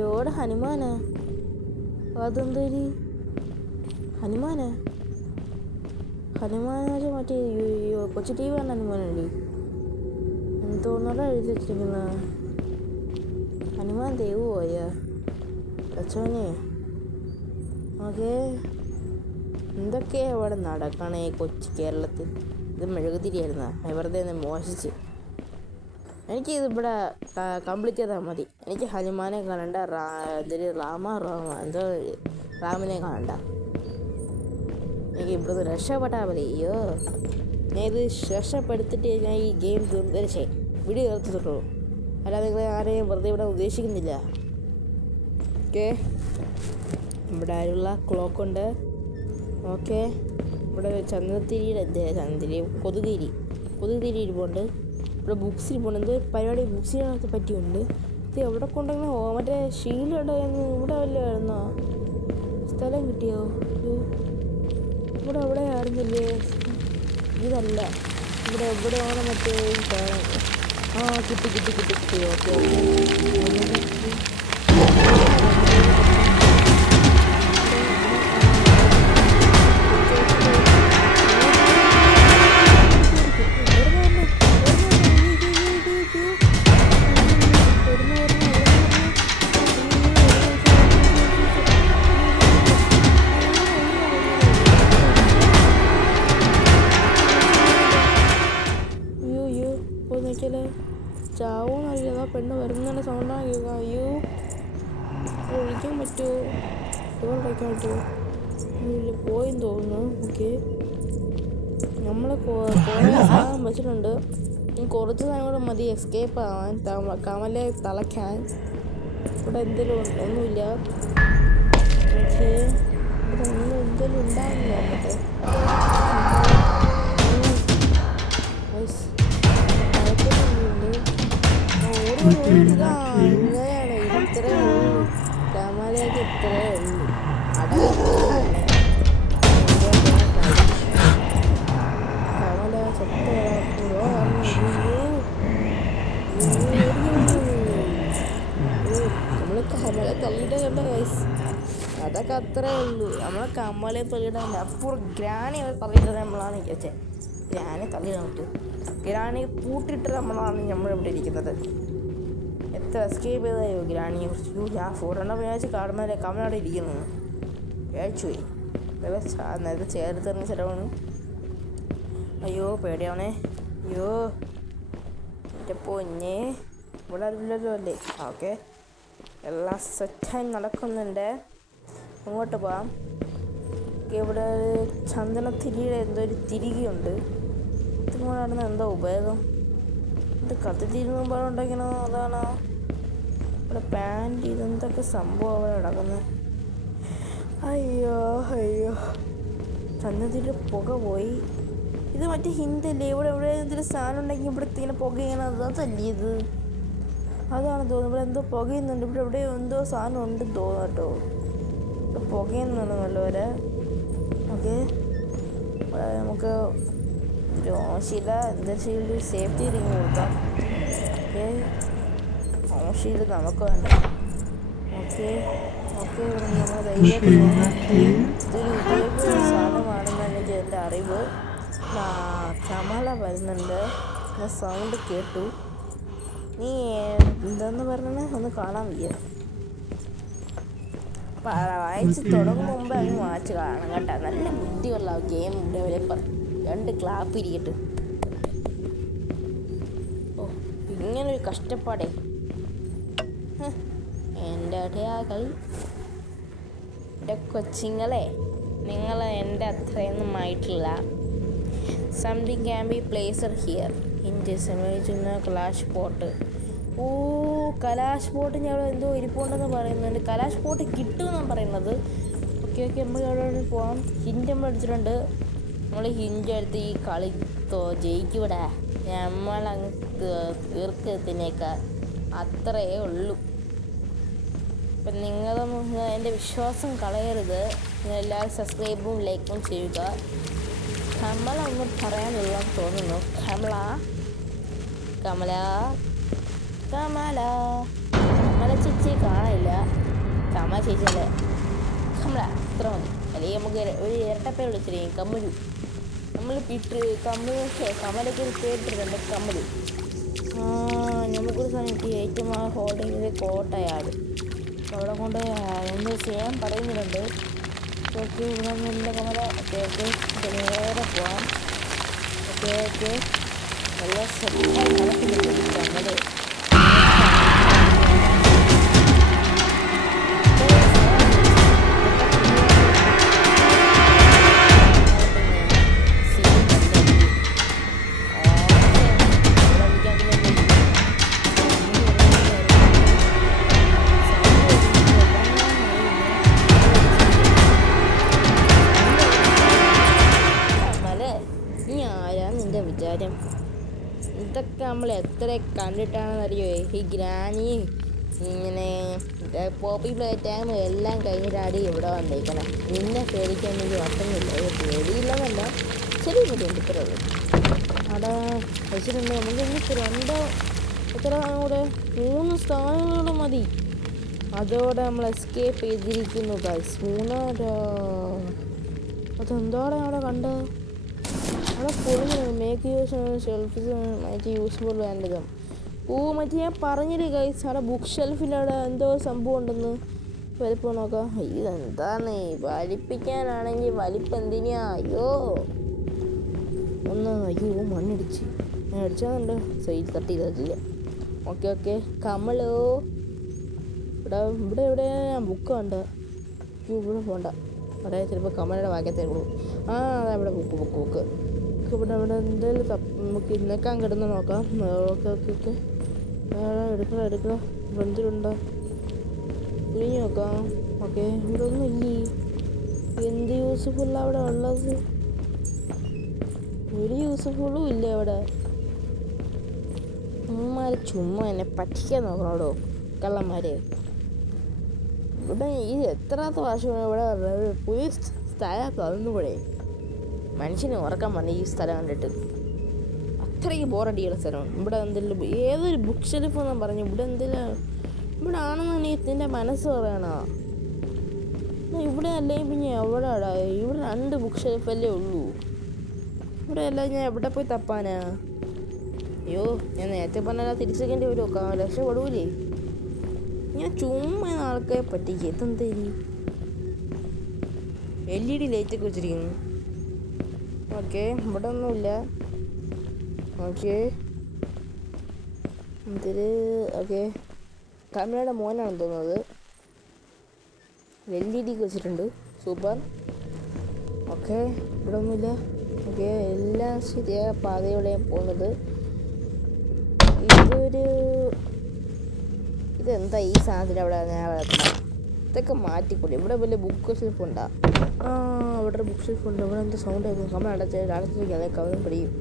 ലോഡ് ഹനുമാനാ? അതെന്തൊരു ഹനുമാനാ? ഹനുമാനാച്ച മറ്റേ കൊച്ചു ടി വി ആണ് ഹനുമാനല്ലേ? എന്തോന്നോടെ എഴുതി വെച്ചിരിക്കുന്ന ഹനുമാൻ ദേവുപോയ അച്ഛനെ. ഓക്കെ, എന്തൊക്കെയാ അവിടെ നടക്കണേ കൊച്ചു കേരളത്തിൽ? ഇത് മെഴുകുതിരിയായിരുന്ന വെറുതെ ഒന്ന് മോശിച്ച്. എനിക്കിതിവിടെ കംപ്ലീറ്റ് ചെയ്താൽ മതി. എനിക്ക് ഹനുമാനെ കാണണ്ട, രാമ എന്തോ രാമനെ കാണണ്ട. എനിക്ക് ഇവിടുന്ന് രക്ഷപ്പെട്ടാൽ മതി. അയ്യോ, ഞാൻ ഇത് രക്ഷപ്പെടുത്തിട്ട് ഞാൻ ഈ ഗെയിം വീഡിയോ തീർത്തിട്ടുള്ളൂ. അല്ലാതെ നിങ്ങൾ ആരെയും വെറുതെ ഇവിടെ ഉദ്ദേശിക്കുന്നില്ല. ഓക്കെ, ഇവിടെ ആരുള്ള ക്ലോക്കുണ്ട്. ഓക്കെ, ഇവിടെ ചന്ദ്രത്തിരി കൊതുകുതിരി ഇരിപ്പുണ്ട്. ഇവിടെ ബുക്സ് ഇരിപ്പുണ്ട്. എന്തോ പരിപാടി ബുക്സിനകത്ത് പറ്റിയുണ്ട്. ഇത് എവിടെ കൊണ്ടെങ്കിലും മറ്റേ ഷീലുണ്ടായിരുന്നു. ഇവിടെ വല്ലതായിരുന്നോ? സ്ഥലം കിട്ടിയോ? ഇവിടെ എവിടെ ആയിരുന്നില്ലേ? ഇതല്ല, ഇവിടെ എവിടെയാണ് മറ്റേ കാണാൻ. കിട്ടി. ഓക്കെ, ചാവോന്നറിയാം. ആ പെണ്ണ് വരുന്നതിൻ്റെ സൗണ്ടാണ് കേൾക്കുക. അയ്യോ, വിളിക്കാൻ പറ്റുമോ? ഡോർ വയ്ക്കാൻ പറ്റുമോ? ഇല്ല, പോയെന്ന് തോന്നുന്നു. ഓക്കെ, നമ്മൾ കുറേ സാധനം വെച്ചിട്ടുണ്ട്. ഇനി കുറച്ച് സാധനം കൂടെ മതി എസ്കേപ്പ് ആവാൻ, കമലെ തളയ്ക്കാൻ. ഇവിടെ എന്തെങ്കിലും ഒന്നുമില്ല. ഓക്കെ, ഇവിടെ എന്തെങ്കിലും ഉണ്ടാകുന്നു നോക്കട്ടെ. അങ്ങനെയാണ്, ഇത്രേ ഉള്ളൂ. കമലയ്ക്ക് ഇത്രേ ഉള്ളൂ. കമല നമ്മള് കമല തള്ളിയിട്ട് കണ്ട ഗൈസ്. അതൊക്കെ അത്രേ ഉള്ളൂ. നമ്മളെ കമലെ തള്ളിയിടാൻ അപ്പുറം ഗ്രാനി തള്ളിയിട്ട് നമ്മളാണ് വിചാരിച്ചേ. ഗ്രാനി തള്ളിയിടാൻ പറ്റും. ഗ്രാനി പൂട്ടിയിട്ട് നമ്മളാണ് നമ്മളിവിടെ ഇരിക്കുന്നത്. എത്ര എസ്കേപ്പ് ചെയ്തായോ ഗ്രാനിയെ കുറിച്ച്. ഞാൻ ഫോറെണ്ണം വിചാരിച്ച് കാണുന്നതല്ലേ കമലവിടെ ഇരിക്കുന്നു. വിചാരിച്ചു പോയി. നേരത്തെ ചേർത്ത് തന്നെ ചിലവാണ്. അയ്യോ, പേടിയാവണേ. അയ്യോ, എൻ്റെ പൊന്നേ, ഇവിടെ അറിയില്ലല്ലോ അല്ലേ? ഓക്കെ, എല്ലാം സെറ്റായി നടക്കുന്നുണ്ട്. അങ്ങോട്ട് പോകാം. ഇവിടെ ചന്ദനത്തിരിയുടെ എന്തോ ഒരു തിരികെയുണ്ട്. ഇതുകൊണ്ട് നടന്ന എന്താ ഉപയോഗം? ഇത് കത്തിത്തിരിന്ന് പോലെ ഉണ്ടാക്കണോ? അതാണോ? ഇവിടെ പാൻറ് ഇതെന്തൊക്കെ സംഭവം അവിടെ നടക്കുന്നത്? അയ്യോ, ചന്ദനത്തിൻ്റെ പുക പോയി. ഇത് മറ്റേ ഹിന്ദല്ലേ? ഇവിടെ എന്തെങ്കിലും സാധനം ഉണ്ടെങ്കിൽ ഇവിടെ ഇങ്ങനെ പുകയണത് അതല്ലേ ഇത്? അതാണ് തോന്നുന്നു. ഇവിടെ എന്തോ പുകയുന്നുണ്ട്. ഇവിടെ എന്തോ സാധനം ഉണ്ടെന്ന് തോന്നുന്നു കേട്ടോ. ഇവിടെ പുകയുന്നുണ്ട് നല്ലപോലെ. ഓക്കെ, ഇവിടെ നമുക്ക് ഓശില എന്താ ഷീൽഡ് സേഫ്റ്റി റിങ് കൊടുക്കാം. ഓക്കെ, ഓശില നമുക്ക് വേണ്ട. ഓക്കെ, ഇവിടെ നമ്മൾ ധൈര്യമായിട്ട് ഇതൊരു ഉപയോഗ സാധനമാണെന്നാണ് എൻ്റെ അറിവ്. കമല വരുന്നുണ്ട്. ഞാൻ സൗണ്ട് കേട്ടു. നീ എന്താന്ന് പറഞ്ഞേ? ഒന്ന് കാണാൻ വയ്യ. വായിച്ച് തുടങ്ങും മുമ്പ് അങ്ങ് വായിച്ച് കാണണം കേട്ടോ. നല്ല ബുദ്ധിയുള്ള ഗെയിം ഡെവലപ്പർ. 2 ക്ലാപ്പ് ഇരിക്കട്ടെ. ഓ, ഇങ്ങനൊരു കഷ്ടപ്പാടേ. എൻ്റെ ആ കളി. എൻ്റെ കൊച്ചിങ്ങളെ, നിങ്ങൾ എൻ്റെ അത്രയൊന്നും ആയിട്ടില്ല. Something can be placer here in this image in kalash pot. ഓ, കലാഷ് പോട്ട് ഞാൻ അവിടെ എന്തോ ഇരിപ്പുണ്ടെന്ന് പറയുന്നുണ്ട്. കലാഷ് പോട്ട് കിട്ടുമെന്നാണ് പറയുന്നത്. ഓക്കെ ഓക്കെ, നമുക്ക് അവിടെ പോകാം. ഹിൻഡ് നമ്മൾ അടിച്ചിട്ടുണ്ട്. നമ്മൾ ഹിൻഡ് എടുത്ത് ഈ കളി ജയിക്കൂടാ. നമ്മളങ്ങ് തീർക്കത്തിനേക്കാൾ അത്രയേ ഉള്ളൂ. അപ്പം നിങ്ങളും എൻ്റെ വിശ്വാസം കളയരുത്. നിങ്ങളെല്ലാവരും സബ്സ്ക്രൈബും ലൈക്കും ചെയ്യുക. കമല ഒന്ന് പറയാനുള്ള തോന്നുന്നു. കമല കമല കമല കമല ചേച്ചി കാണാനില്ല. കമല ചേച്ചിയല്ലേ കമല, ഇത്ര മതി. അല്ലെങ്കിൽ നമുക്ക് ഒരു ഇരട്ടപ്പേര് വിളിച്ചിരിക്കും, കമ്മലു. നമ്മൾ കമലയ്ക്ക് ഒരു പേരിട്ടിട്ടുണ്ട്, കമ്മലു. നമുക്കൊരു സാധനം കിട്ടി. ഏറ്റവും ആ ഹോൾഡ് ചെയ്തത് കോട്ടയാണ്. അവിടെ കൊണ്ട് എന്ത് ചെയ്യാൻ പറയുന്നുണ്ട്. ഓക്കെ, ഇവിടെ നിന്ന് കമല. ഓക്കെ ഓക്കെ, നേരെ പോവാം. ഓക്കെ ഓക്കെ, നല്ല കമല്. വിചാരം ഇതൊക്കെ നമ്മൾ എത്ര കണ്ടിട്ടാണെന്നറിയോ? ഈ ഗ്രാനി ഇങ്ങനെ പോപ്പി പ്ലേ ടൈം എല്ലാം കഴിഞ്ഞിട്ടാടി ഇവിടെ വന്നേക്കണം. നിന്നെ പേടിക്കാൻ വേണ്ടി പറ്റുന്നില്ല. പേടിയില്ലെന്നല്ല, ചെറിയ ബുദ്ധിമുട്ട് ഇത്രേ ഉള്ളൂ. അവിടെ വെച്ചിട്ടുണ്ട്. നമുക്ക് ഇനി എത്ര കൂടെ 3 സ്ഥാനങ്ങളോടെ മതി. അതോടെ നമ്മൾ എസ്കേപ്പ് ചെയ്തിരിക്കുന്നു ഗൈസ്. 3 അതെന്താണ് അവിടെ കണ്ടത്? അവിടെ പൊളിഞ്ഞു. മേക്ക് യൂസ് ഷെൽഫിസ് മറ്റേ യൂസ്ഫുൾ വേണ്ടതും. മറ്റേ ഞാൻ പറഞ്ഞില്ലേ ഗൈസ്, അവിടെ ബുക്ക് ഷെൽഫിൻ്റെ അവിടെ എന്തോ സംഭവം ഉണ്ടെന്ന്. വലിപ്പം നോക്കാം. ഇതെന്താണ് വലിപ്പിക്കാനാണെങ്കിൽ വലിപ്പം എന്തിനാ? അയ്യോ മണ്ണിടിച്ച് ഞാൻ അടിച്ചാന്നുണ്ട്. സൈഡ് കട്ട് ചെയ്തില്ല. ഓക്കെ ഓക്കെ, കമലോ ഇവിടെ ഞാൻ ബുക്ക് കണ്ട. ഇവിടെ പോണ്ട. അവിടെ ചിലപ്പോൾ കമലയുടെ വാക്യത്തെ ഉള്ളൂ. അതാ ഇവിടെ ബുക്ക് ഇവിടെ എന്തായാലും നമുക്ക് ഇന്നേക്കാൻ കിടന്ന് നോക്കാം. ഓക്കെ ഓക്കെ ഓക്കെ, എടുക്കണം. എന്തിലുണ്ടോ ഇനി നോക്കാം. ഓക്കെ, ഇവിടെ ഒന്നും ഇല്ലേ. എന്ത് യൂസ്ഫുള്ളാണ് അവിടെ ഉള്ളത്? ഒരു യൂസ്ഫുള്ളും ഇല്ല അവിടെ. അമ്മമാര് ചുമ്മാ എന്നെ പറ്റിക്കാൻ നോക്കണോടോ, കള്ളന്മാര്. ഇവിടെ ഈ എത്രാമത്തെ വർഷമാണ് ഇവിടെ പുതിയ സ്ഥലം തുറന്നുകൂടെ? മനുഷ്യനെ ഉറക്കാൻ വന്ന ഈ സ്ഥലം കണ്ടിട്ട് അത്രയ്ക്ക് ബോറടിയുള്ള സ്ഥലമാണ്. ഇവിടെ എന്തെങ്കിലും ഏതൊരു ബുക്ക് ഷെൽഫ് എന്നാണ് പറഞ്ഞു. ഇവിടെ ആണെന്നുണ്ടെങ്കിൽ ഇതിൻ്റെ മനസ്സ് പറയണ. ഇവിടെ അല്ലെങ്കിൽ പിന്നെ എവിടെയാടാ? ഇവിടെ 2 ബുക്ക് ഷെൽഫല്ലേ ഉള്ളൂ. ഇവിടെ എല്ലാം ഞാൻ എവിടെ പോയി തപ്പാനാ? അയ്യോ, ഞാൻ നേരത്തെ പറഞ്ഞാൽ തിരിച്ചേക്കേണ്ടി വരുമോ? രക്ഷപ്പെടൂലേ? ഞാൻ ചുമ്മാ ആൾക്കാരെ പറ്റിക്കുക. ഇതെന്തേരി LED ലൈറ്റൊക്കെ വെച്ചിരിക്കുന്നു. ഓക്കെ, ഇവിടെ ഒന്നുമില്ല. ഓക്കെ, ഓക്കെ, കമലയുടെ മോനാണെന്ന് തോന്നുന്നത്. LED വെച്ചിട്ടുണ്ട്. സൂപ്പർ. ഓക്കെ, ഇവിടെ ഒന്നുമില്ല. ഓക്കെ, എല്ലാം ശരിയായ പാതയോടെയാണ് പോകുന്നത്. ഇതെന്താ ഈ സാധനം അവിടെ? ഇതൊക്കെ മാറ്റിക്കൂടി. ഇവിടെ വലിയ ബുക്ക് ഷെൽഫ് ഉണ്ടാ? അവിടെ ബുക്ക് ഷെൽഫ് ഉണ്ട്. ഇവിടെ എന്താ സൗണ്ട് ആയിരുന്നു? കമൽ അടച്ചിരിക്കും പഠിക്കും.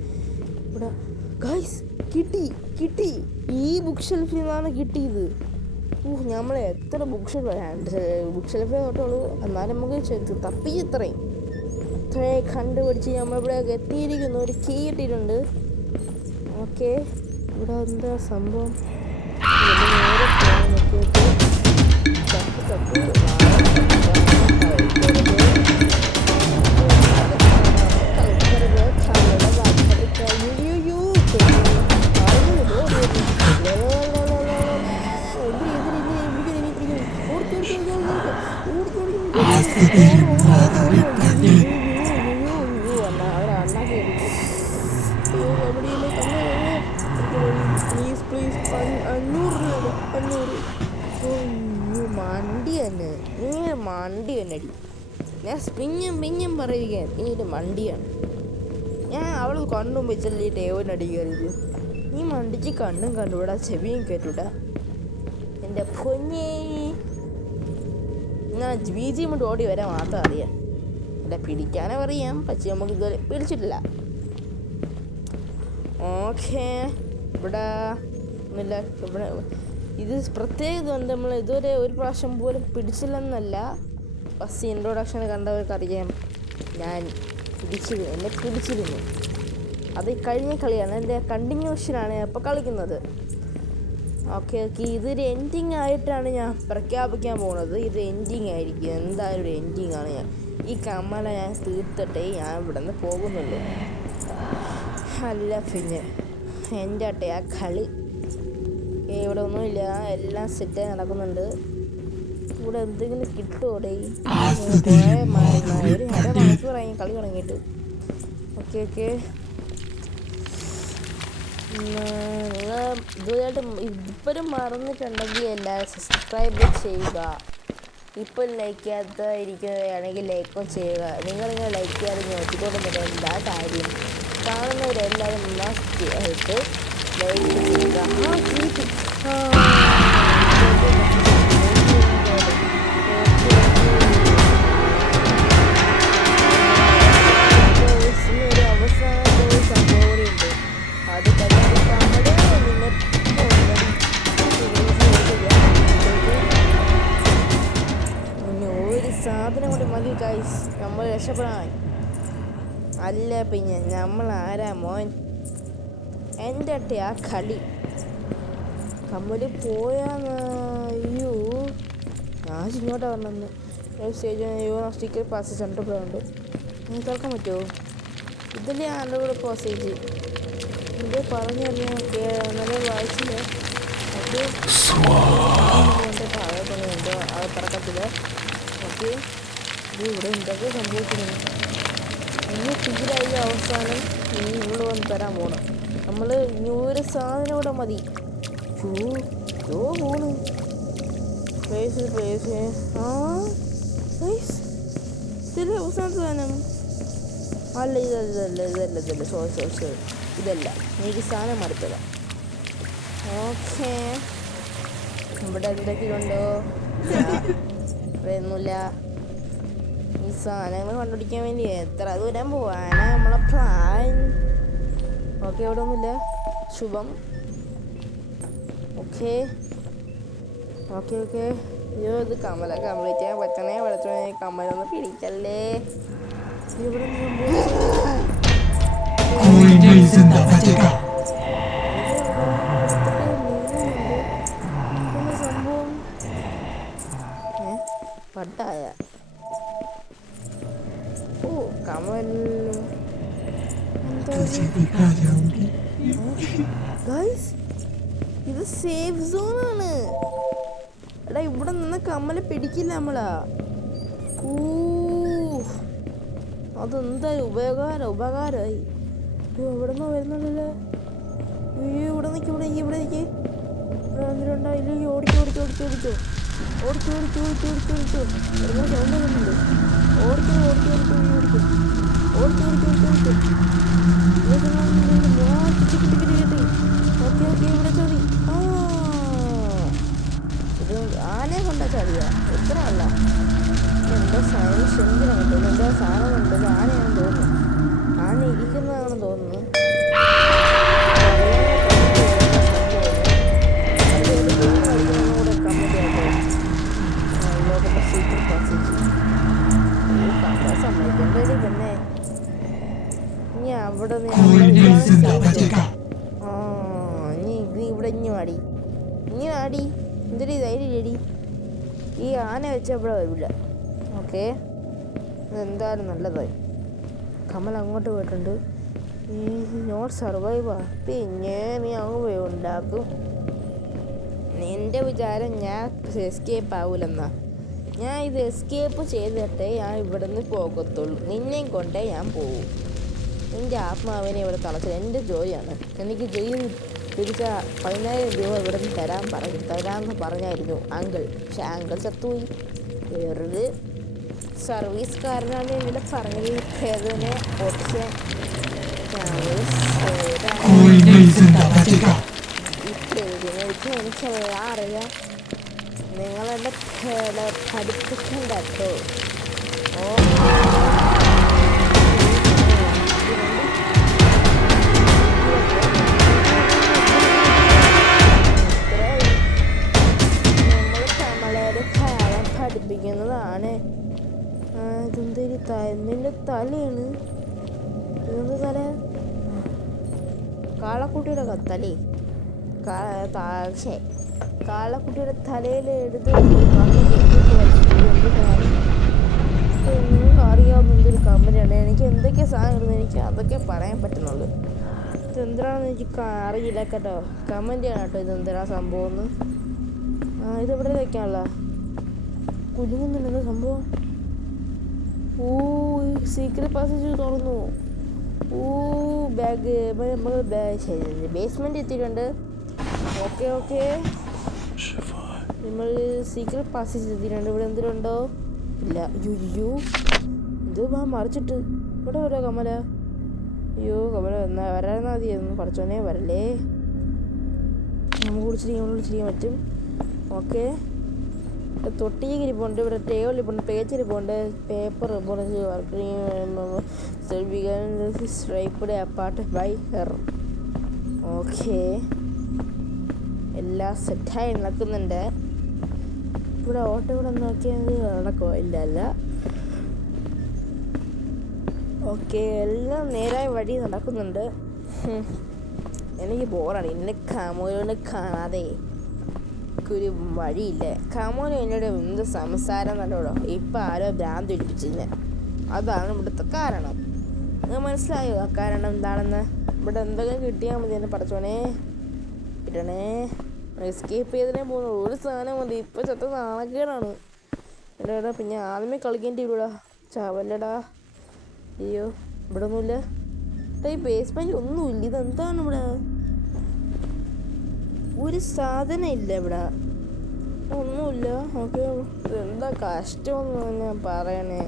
ഇവിടെ ഗൈസ് കിട്ടി. ഈ ബുക്ക് ഷെൽഫിൽ നിന്നാണ് കിട്ടിയത്. നമ്മളെ എത്ര ബുക്ക് ഷെൽഫേ തൊട്ടുള്ളൂ. എന്നാലും നമുക്ക് തപ്പി ഇത്രയും കണ്ടുപിടിച്ച് നമ്മളിവിടെ എത്തിയിരിക്കുന്നു. ഒരു കീ ഇട്ടിട്ടുണ്ട്. ഓക്കെ, ഇവിടെ എന്താ സംഭവം? നേരെ പോകാൻ നോക്കിയിട്ട് തപ്പി പ്ലീസ് 500 രൂപ. ഞാൻ പിഞ്ഞും പറയുക നീ മണ്ടിയാണ്. ഞാൻ അവൾ കണ്ണും വെച്ചല്ലേ ടേവനടി കയറിയത്. നീ മണ്ടിച്ച് കണ്ണും കണ്ടുകൂടാ, ചെവിയും കേട്ടുകൂടാ. എൻ്റെ പൊന്നേ, ഞാൻ ബീജിയം കൊണ്ട് ഓടി വരാൻ മാത്രം അറിയാം. എൻ്റെ പിടിക്കാനേ അറിയാം, പക്ഷെ നമുക്ക് ഇതുവരെ പിടിച്ചിട്ടില്ല. ഓക്കെ, ഇവിടെ ഒന്നുമില്ല. ഇവിടെ ഇത് പ്രത്യേകത ഉണ്ട്, നമ്മൾ ഇതുവരെ ഒരു പ്രാവശ്യം പോലും പിടിച്ചില്ലെന്നല്ല. ഫസ്റ്റ് ഇൻട്രൊഡക്ഷൻ കണ്ടവർക്കറിയാം ഞാൻ എന്നെ പിടിച്ചിരുന്നു. അത് കഴിഞ്ഞ കളിയാണ്, എൻ്റെ കണ്ടിന്യൂഷനാണ് ഇപ്പോൾ കളിക്കുന്നത്. ഓക്കെ, ഇതൊരു എൻഡിങ് ആയിട്ടാണ് ഞാൻ പ്രഖ്യാപിക്കാൻ പോകുന്നത്. ഇത് എൻഡിങ് ആയിരിക്കും, എന്തായാലും ഒരു എൻഡിങ് ആണ്. ഈ കമ്മല ഞാൻ തീർത്തിട്ടേ ഞാൻ ഇവിടെ നിന്ന് പോകുന്നുള്ളൂ. അല്ല പിന്നെ എൻ്റെ ആ കളി ഇവിടെ ഒന്നുമില്ല, എല്ലാം സെറ്റായി നടക്കുന്നുണ്ട്. ഇവിടെ എന്തെങ്കിലും കിട്ടുമോടെ? ഒരു അരമണിക്കൂറായി കളി തുടങ്ങിയിട്ട്. ഓക്കെ, നിങ്ങൾ ഇതുവരെയായിട്ട് ഇപ്പോഴും മറന്നിട്ടുണ്ടെങ്കിൽ എല്ലാവരും സബ്സ്ക്രൈബ് ചെയ്യുക. ഇപ്പോൾ ലൈക്ക് ചെയ്യാത്തതായിരിക്കുകയാണെങ്കിൽ ലൈക്കും ചെയ്യുക. നിങ്ങളിങ്ങനെ ലൈക്ക് ചെയ്യാതെ നോക്കിക്കൊണ്ടിരുന്നത് എന്താ കാര്യം? കാണുന്നവരെല്ലാവരും മസ്റ്റ് ആയിട്ട് ലൈക്ക് ചെയ്യുക. സാധനം കൊണ്ട് മതി ഗൈസ് നമ്മൾ രക്ഷപ്പെടാൻ. അല്ല പിന്നെ നമ്മൾ ആരാ മോൻ? എൻ്റെ ആ കളി കമ്മല് പോയാന്ന്. അയ്യോ, ഞാൻ ഇങ്ങോട്ടാ വന്നെന്ന്. സ്റ്റേജ് സ്റ്റിക്കർ പാസ് സെൻറ്ററുണ്ട്. നീ കേൾക്കാൻ പറ്റുമോ? ഇതിലെ ആളുടെ കൂടെ പാസേജ് ഇത് പറഞ്ഞു നല്ല വായിച്ചില്ല. അത് താഴെത്തുന്നുണ്ടോ അത് പറക്കത്തില്ല. ഓക്കെ, ഇത് ഇവിടെ എന്തൊക്കെ സംഭവിക്കുന്നു? ഇനി തീരായി അവസാനം ഇനി ഇവിടെ വന്ന് തരാൻ പോകണം. നമ്മൾ ഇനി ഒരു സാധനം ഇവിടെ മതി. പോണ് ഇതിലെ അവസാനത്തെ സാധനം അല്ല. ഇതല്ല സോറി ഇതല്ല. എനിക്ക് സാധനം അടുത്തതാ. ഓക്കെ, ഇവിടെ എന്തൊക്കെയുണ്ടോ? ഒന്നുമില്ല. ഈ സാധനങ്ങൾ കണ്ടുപിടിക്കാൻ വേണ്ടി എത്ര ദൂരം പോവാനാ നമ്മളെ പ്ലാൻ? ഓക്കെ, ഇവിടെ ഒന്നുമില്ല. ശുഭം. ഓക്കെ, അയ്യോ ഇത് കംപ്ലീറ്റ് ചെയ്യാൻ പറ്റണേ. പഠിച്ചോണേ, കമ്മലൊന്ന് പിടിക്കല്ലേ. ഇവിടെ സംഭവം പട്ടായ. ഓ കമൽ, ഗൈസ് ഇത് സേഫ് സോണാണ്. എടാ ഇവിടെ നിന്ന് കമ്മല് പിടിക്കില്ല നമ്മളാ. അതെന്തായാലും ഉപകാരമായി. ഇവിടെ നിന്ന് വരുന്നുണ്ടല്ലേ. അയ്യോ, ഇവിടെ നിൽക്കി ഇല്ലെങ്കിൽ ഓടിക്കോ. ഇത് ആനയെ കൊണ്ടാ ചതിയാ. എത്ര അല്ല എന്തോ സാധനം ശരിക്കും കിട്ടുന്നു. എന്തോ സാധനം ഉണ്ടത് ആനയാണെന്ന് തോന്നുന്നു. ആന ഇരിക്കുന്നതാണെന്ന് തോന്നുന്നു. സമ്മതിക്കേണ്ടത് പിന്നെ ഇനി അവിടെ നീ ഇവിടെ ഇനി ആടി എന്തൊരു ധൈര്യടി. ഈ ആന വെച്ച അവിടെ വരില്ല. ഓക്കെ, അതെന്തായാലും നല്ലതായി. കമൽ അങ്ങോട്ട് പോയിട്ടുണ്ട്. ഈ നോട്ട് സർവൈവാ. പിന്നെ നീ അങ്ങ് പോയി ഉണ്ടാക്കും. നിൻ്റെ വിചാരം ഞാൻ എസ്കേപ്പ് ആവൂലെന്നാ? ഞാൻ ഇത് എസ്കേപ്പ് ചെയ്തിട്ടേ ഞാൻ ഇവിടെ നിന്ന് പോകത്തുള്ളൂ. നിന്നെയും കൊണ്ടേ ഞാൻ പോകും. നിൻ്റെ ആത്മാവിനെ ഇവിടെ തളച്ചത് എൻ്റെ ജോലിയാണ്. എനിക്ക് ജോലി തിരിച്ച 10,000 രൂപ ഇവിടെ നിന്ന് തരാമെന്ന് പറഞ്ഞായിരുന്നു അങ്കിൾ. പക്ഷെ അങ്കിൾ ചത്തുപോയി. വേറൊരു സർവീസുകാരനാണ് എന്നോട് പറഞ്ഞത് പ്രേതനെ ഓടിക്കാൻ. എനിക്കെല്ലാം അറിയാം. നിങ്ങളെന്നെ പഠിപ്പിക്കണ്ട കേട്ടോ. നമ്മൾ കമലയുടെ കാലം പഠിപ്പിക്കുന്നതാണ്. ഇതെന്തൊരു നിന്റെ തലയാണ്. ഇതെന്ത് തല? കാളക്കുട്ടിയുടെ തലേ കാളക്കുട്ടിയുടെ തലയിൽ എടുത്ത് നിങ്ങൾക്ക് അറിയാവുന്ന എന്തൊരു കമ്പനിയാണ്. എനിക്ക് എന്തൊക്കെ സാധനം ഇടുന്നത് എനിക്ക് അതൊക്കെ പറയാൻ പറ്റുന്നുള്ളൂ. ഇതെന്താണെന്ന് എനിക്ക് അറിയില്ല കേട്ടോ. കമൻ്റ് ആണ് കേട്ടോ ഇതെന്താ സംഭവം എന്ന്. ഇതെവിടെ വെക്കാനുള്ള കുലുങ്ങുന്നുണ്ടെന്ന് സംഭവം. സീക്രട്ട് പാസേജ് തുറന്നു. ബാഗ് നമ്മൾ ബേസ്മെന്റ് എത്തിയിട്ടുണ്ട്. ഓക്കെ നമ്മൾ സീക്രട്ട് പാസേജ് എത്തിയിട്ടുണ്ട്. ഇവിടെ എന്തിനുണ്ടോ ഇല്ല. അയ്യോ ഇത് മറിച്ചിട്ട് ഇവിടെ വരാ കമല. അയ്യോ കമല വരാനാ മതിയായിരുന്നു. കുറച്ചോനെ വരല്ലേ. നമുക്ക് വിളിച്ചിരിക്കാൻ പറ്റും. ഓക്കെ തൊട്ടിയിരിപ്പുണ്ട്. ഇവിടെ ടേബിളിരിപ്പുണ്ട്. പേജിരിപ്പുണ്ട്. Paper striped apart by her. Okay എല്ലാം സെറ്റായി നടക്കുന്നുണ്ട്. ഇവിടെ ഓട്ടോ ഇവിടെ നോക്കിയാൽ നടക്കുമോ? ഇല്ല. ഓക്കെ എല്ലാം നേരായ വഴി നടക്കുന്നുണ്ട്. എനിക്ക് ബോറാണ്. എന്നെ കമോനെ കാണാതെ ഒരു വഴിയില്ല. കമോന് എന്നോട് എന്ത് സംസാരം നല്ലോടോ. ഇപ്പം ആരോ ഭ്രാന്ത് പിടിപ്പിച്ചില്ല. അതാണ് ഇവിടുത്തെ കാരണം. നിങ്ങൾ മനസ്സിലായോ ആ കാരണം എന്താണെന്ന്? ഇവിടെ എന്തെങ്കിലും കിട്ടിയാൽ മതി. എന്നെ പഠിച്ചോണേ കിട്ടണേ. എസ്കേപ്പ് ചെയ്തതിനെ പോകുന്നു. ഒരു സാധനം മതി. ഇപ്പം ചത്ത നാണക്കേടാണ്. എടാ പിന്നെ ആദ്യമേ കളിക്കേണ്ടി വരൂടാ. ചാവല്ലടാ. അയ്യോ ഇവിടെ ഒന്നുമില്ല. ഈ ബേസ്മെന്റ് ഒന്നുമില്ല. ഇതെന്താണ് ഇവിടെ? ഒരു സാധനം ഇല്ല ഇവിടെ. ഒന്നുമില്ല. ഓക്കെ എന്താ കഷ്ടമെന്ന് ഞാൻ പറയണേ.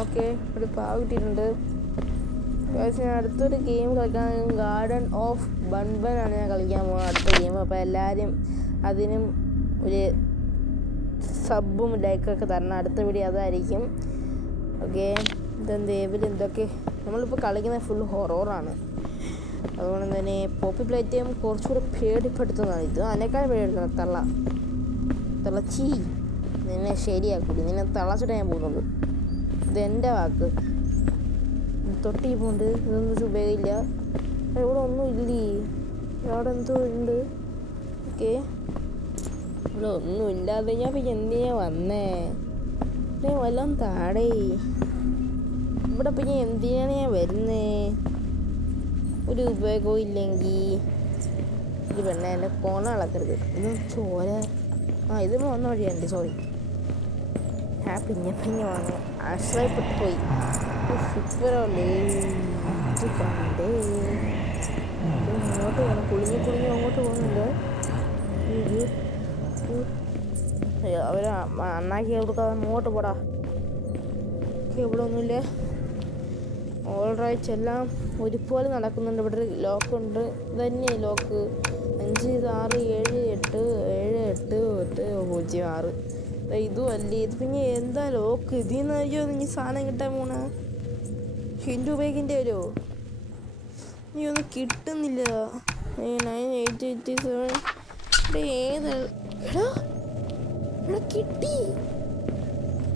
ഓക്കെ ഒരു പാവ് കിട്ടിയിട്ടുണ്ട്. ഞാൻ അടുത്തൊരു ഗെയിം കളിക്കാൻ ഗാർഡൻ ഓഫ് ബൺബൻ ആണ് ഞാൻ കളിക്കാൻ പോകുന്നത് അടുത്ത ഗെയിം. അപ്പോൾ എല്ലാവരും അതിനും ഒരു സബും ലൈക്കൊക്കെ തരണം. അടുത്ത വീഡിയോ അതായിരിക്കും. ഓക്കെ എന്തൊക്കെ നമ്മളിപ്പോൾ കളിക്കുന്നത് ഫുൾ ഹൊറോറാണ്. അതുകൊണ്ട് തന്നെ പോപ്പി പ്ലേറ്റും കുറച്ചുകൂടെ പേടിപ്പെടുത്തുന്നതാണ്. ഇത് അതിനേക്കാൾ പേടിപ്പെടുത്തുന്നത് തള്ളച്ചി നിന്നെ ശരിയാക്കൂടി. നിന്നെ തളച്ചിട്ട് ഞാൻ പോകുന്നുള്ളൂ. ഇതെൻ്റെ വാക്ക്. തൊട്ടി പോണ്ട്. ഇതൊന്നും ഉപയോഗമില്ല. ഇവിടെ ഒന്നും ഇല്ലേ? അവിടെ എന്തോ ഉണ്ട്. ഓക്കെ ഇവിടെ ഒന്നും ഇല്ലാതെ ഞാൻ പിന്നെ എന്തിനാ വന്നേ? വല്ലതും താടേ. ഇവിടെ പിന്നെ എന്തിനാണ് ഞാൻ വരുന്നേ? ഒരു ഉപയോഗവും ഇല്ലെങ്കിൽ ഇത് പെണ്ണെ എൻ്റെ കോണ അളക്കരുത്. ഇത് ചോര. ഇത് വന്ന വഴിയുണ്ട്. സോറി. പിന്നെ വാങ്ങ ആശ്രയപ്പെട്ടു പോയി. സൂപ്പറല്ലേ ഇത് കണ്ടേ. അങ്ങോട്ട് പോകണം. കുളിഞ്ഞ് അങ്ങോട്ട് പോകുന്നുണ്ട്. അവര് അണ്ണാക്കി കൊടുക്കാതെ അങ്ങോട്ട് പോടാ. ഇവിടെ ഒന്നുമില്ല. ഓൾറൈറ്റ് എല്ലാം ഒരുപോലെ നടക്കുന്നുണ്ട്. ഇവിടെ ഒരു ലോക്കുണ്ട്. ഇതന്നെ ലോക്ക് 5 6 7 8 7 8 8 0 6. ഇതും അല്ലേ. ഇത് പിന്നെ എന്താ ലോക്ക്? ഇതിൽ നിന്നോ നീ സാധനം കിട്ടാൻ പോണ? ഹിൻഡു ബൈക്കിൻ്റെ വരുമോ? നീ ഒന്നും കിട്ടുന്നില്ല. 9 8 8 7 ഏത് എടാ കിട്ടി.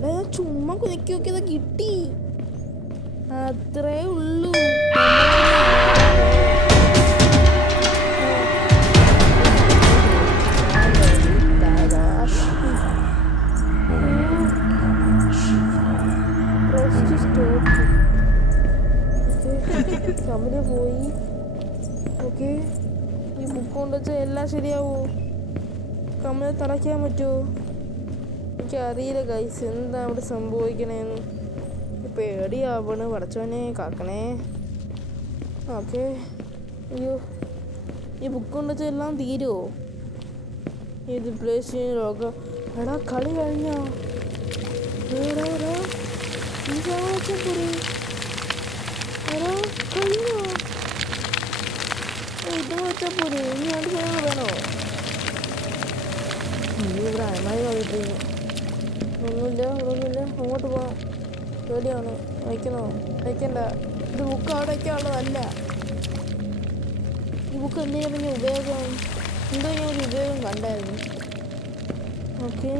ഞാൻ ചുമ്മാ കുതിക്കി നോക്കിയതാ. കിട്ടി. അത്രേ ഉള്ളൂ. കമ്പനി പോയി. ഓക്കെ ഈ ബുക്ക് കൊണ്ട് വെച്ചാൽ എല്ലാം ശരിയാവോ? കമ്പനി തടയ്ക്കാൻ പറ്റുമോ? എനിക്കറിയില്ല ഗൈസ് എന്താ അവിടെ സംഭവിക്കണേന്ന്. പേടിയാവണ്. പടച്ചോനെ കാക്കണേ. ഓക്കെ അയ്യോ ഈ ബുക്ക് കൊണ്ട് വെച്ചാൽ എല്ലാം തീരുമോ? ഇത് പ്ലേസ് ലോകം. എടാ കളി കഴിഞ്ഞോ? കഴിഞ്ഞോ? ഇത് വെച്ചാൽ പോരെ, ഇനി രണ്ട് സാധനങ്ങൾ വേണോ? ഇവിടെ അയമായി കളിട്ടിരിക്കുന്നു. ഒന്നുമില്ല, അങ്ങോട്ട് പോകാം. പേടിയാണ്. വയ്ക്കണോ? വയ്ക്കണ്ട. ഇത് ബുക്ക് അവിടെ വയ്ക്കാനുള്ളതല്ല. ഈ ബുക്ക് എന്തിനാ ഉപയോഗം? എന്തോ ഞാൻ ഒരു ഉപയോഗം കണ്ടായിരുന്നു. ഓക്കെ,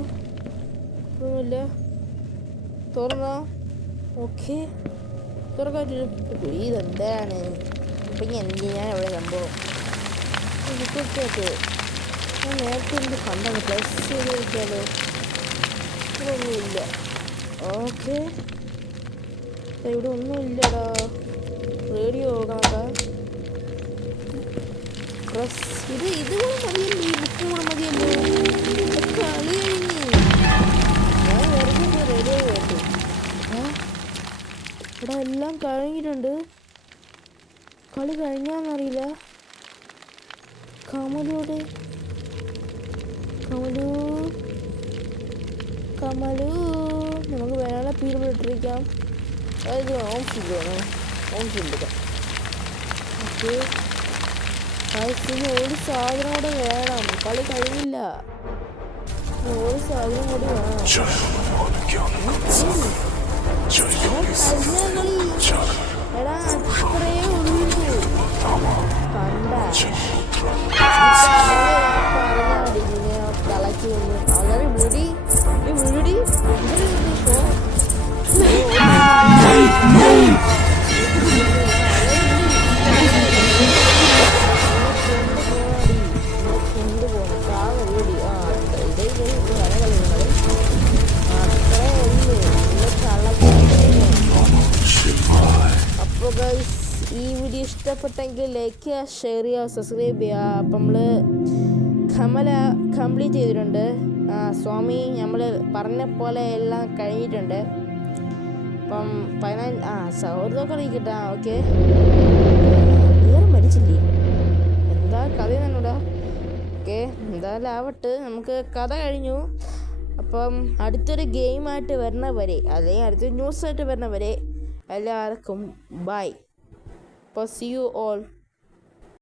ഒന്നുമില്ല. തുറന്നോ? ഓക്കെ, തുറക്കാറ്റൊരു ഇതെന്താണ്? അപ്പം ഞാൻ അവിടെ സംഭവം ബുക്കൊക്കെ ഞാൻ നേരത്തെ എന്ത് കണ്ടാണ് പ്ലസ് ചെയ്ത് വയ്ക്കാലോ. ഇതൊന്നുമില്ല. ഓക്കെ, ഇവിടെ ഒന്നുമില്ലടാ. റേഡിയോ കണക്കാ. പ്രസ് ഇതുകൂടെ മതിയല്ലോ, ഈ ബുക്കും കൂടെ മതിയല്ലോ. കളി കഴിഞ്ഞ് ഞാൻ വെറുതെ റേഡിയോ കേട്ടു. ഇവിടെ എല്ലാം കഴിഞ്ഞിട്ടുണ്ട്. കളി കഴിഞ്ഞാന്നറിയില്ല. കമലു നമുക്ക് വേണ പീരിയഡ് ഇട്ടിരിക്കാം. അതായത് ഓം ഫീൽഡ് വേണം. ഓക്കെ, ഒരു സാധനം കൂടെ വേണം. കളി കഴിഞ്ഞില്ല. ഒരു സാധനം കൂടി വേണം. എടാ അത്രയേ ഉള്ളൂ. കണ്ട പറഞ്ഞാടിനെ കളക്കി വന്നു. അങ്ങനെ വിടി ഷോ കൊണ്ടുപോകണം. കാവ് വീടി അപ്പോൾ ഗൈസ്, ഈ വീഡിയോ ഇഷ്ടപ്പെട്ടെങ്കിൽ ലൈക്ക് ചെയ്യുക, ഷെയർ ചെയ്യുക, സബ്സ്ക്രൈബ് ചെയ്യുക. അപ്പം നമ്മൾ കമല കംപ്ലീറ്റ് ചെയ്തിട്ടുണ്ട്. സ്വാമി നമ്മൾ പറഞ്ഞ പോലെ എല്ലാം കഴിഞ്ഞിട്ടുണ്ട്. അപ്പം 19 സൗഹൃദമൊക്കെ അറിയിക്കട്ടാ. ഓക്കെ, വേറെ മരിച്ചില്ലേ? എന്താ കഥ തന്നൂടാ? ഓക്കെ, എന്തായാലും ആവട്ടെ, നമുക്ക് കഥ കഴിഞ്ഞു. അപ്പം അടുത്തൊരു ഗെയിമായിട്ട് വരണ വരെ, അല്ലെങ്കിൽ അടുത്തൊരു ന്യൂസായിട്ട് വരണ വരെ എല്ലാവർക്കും ബൈ. See you all.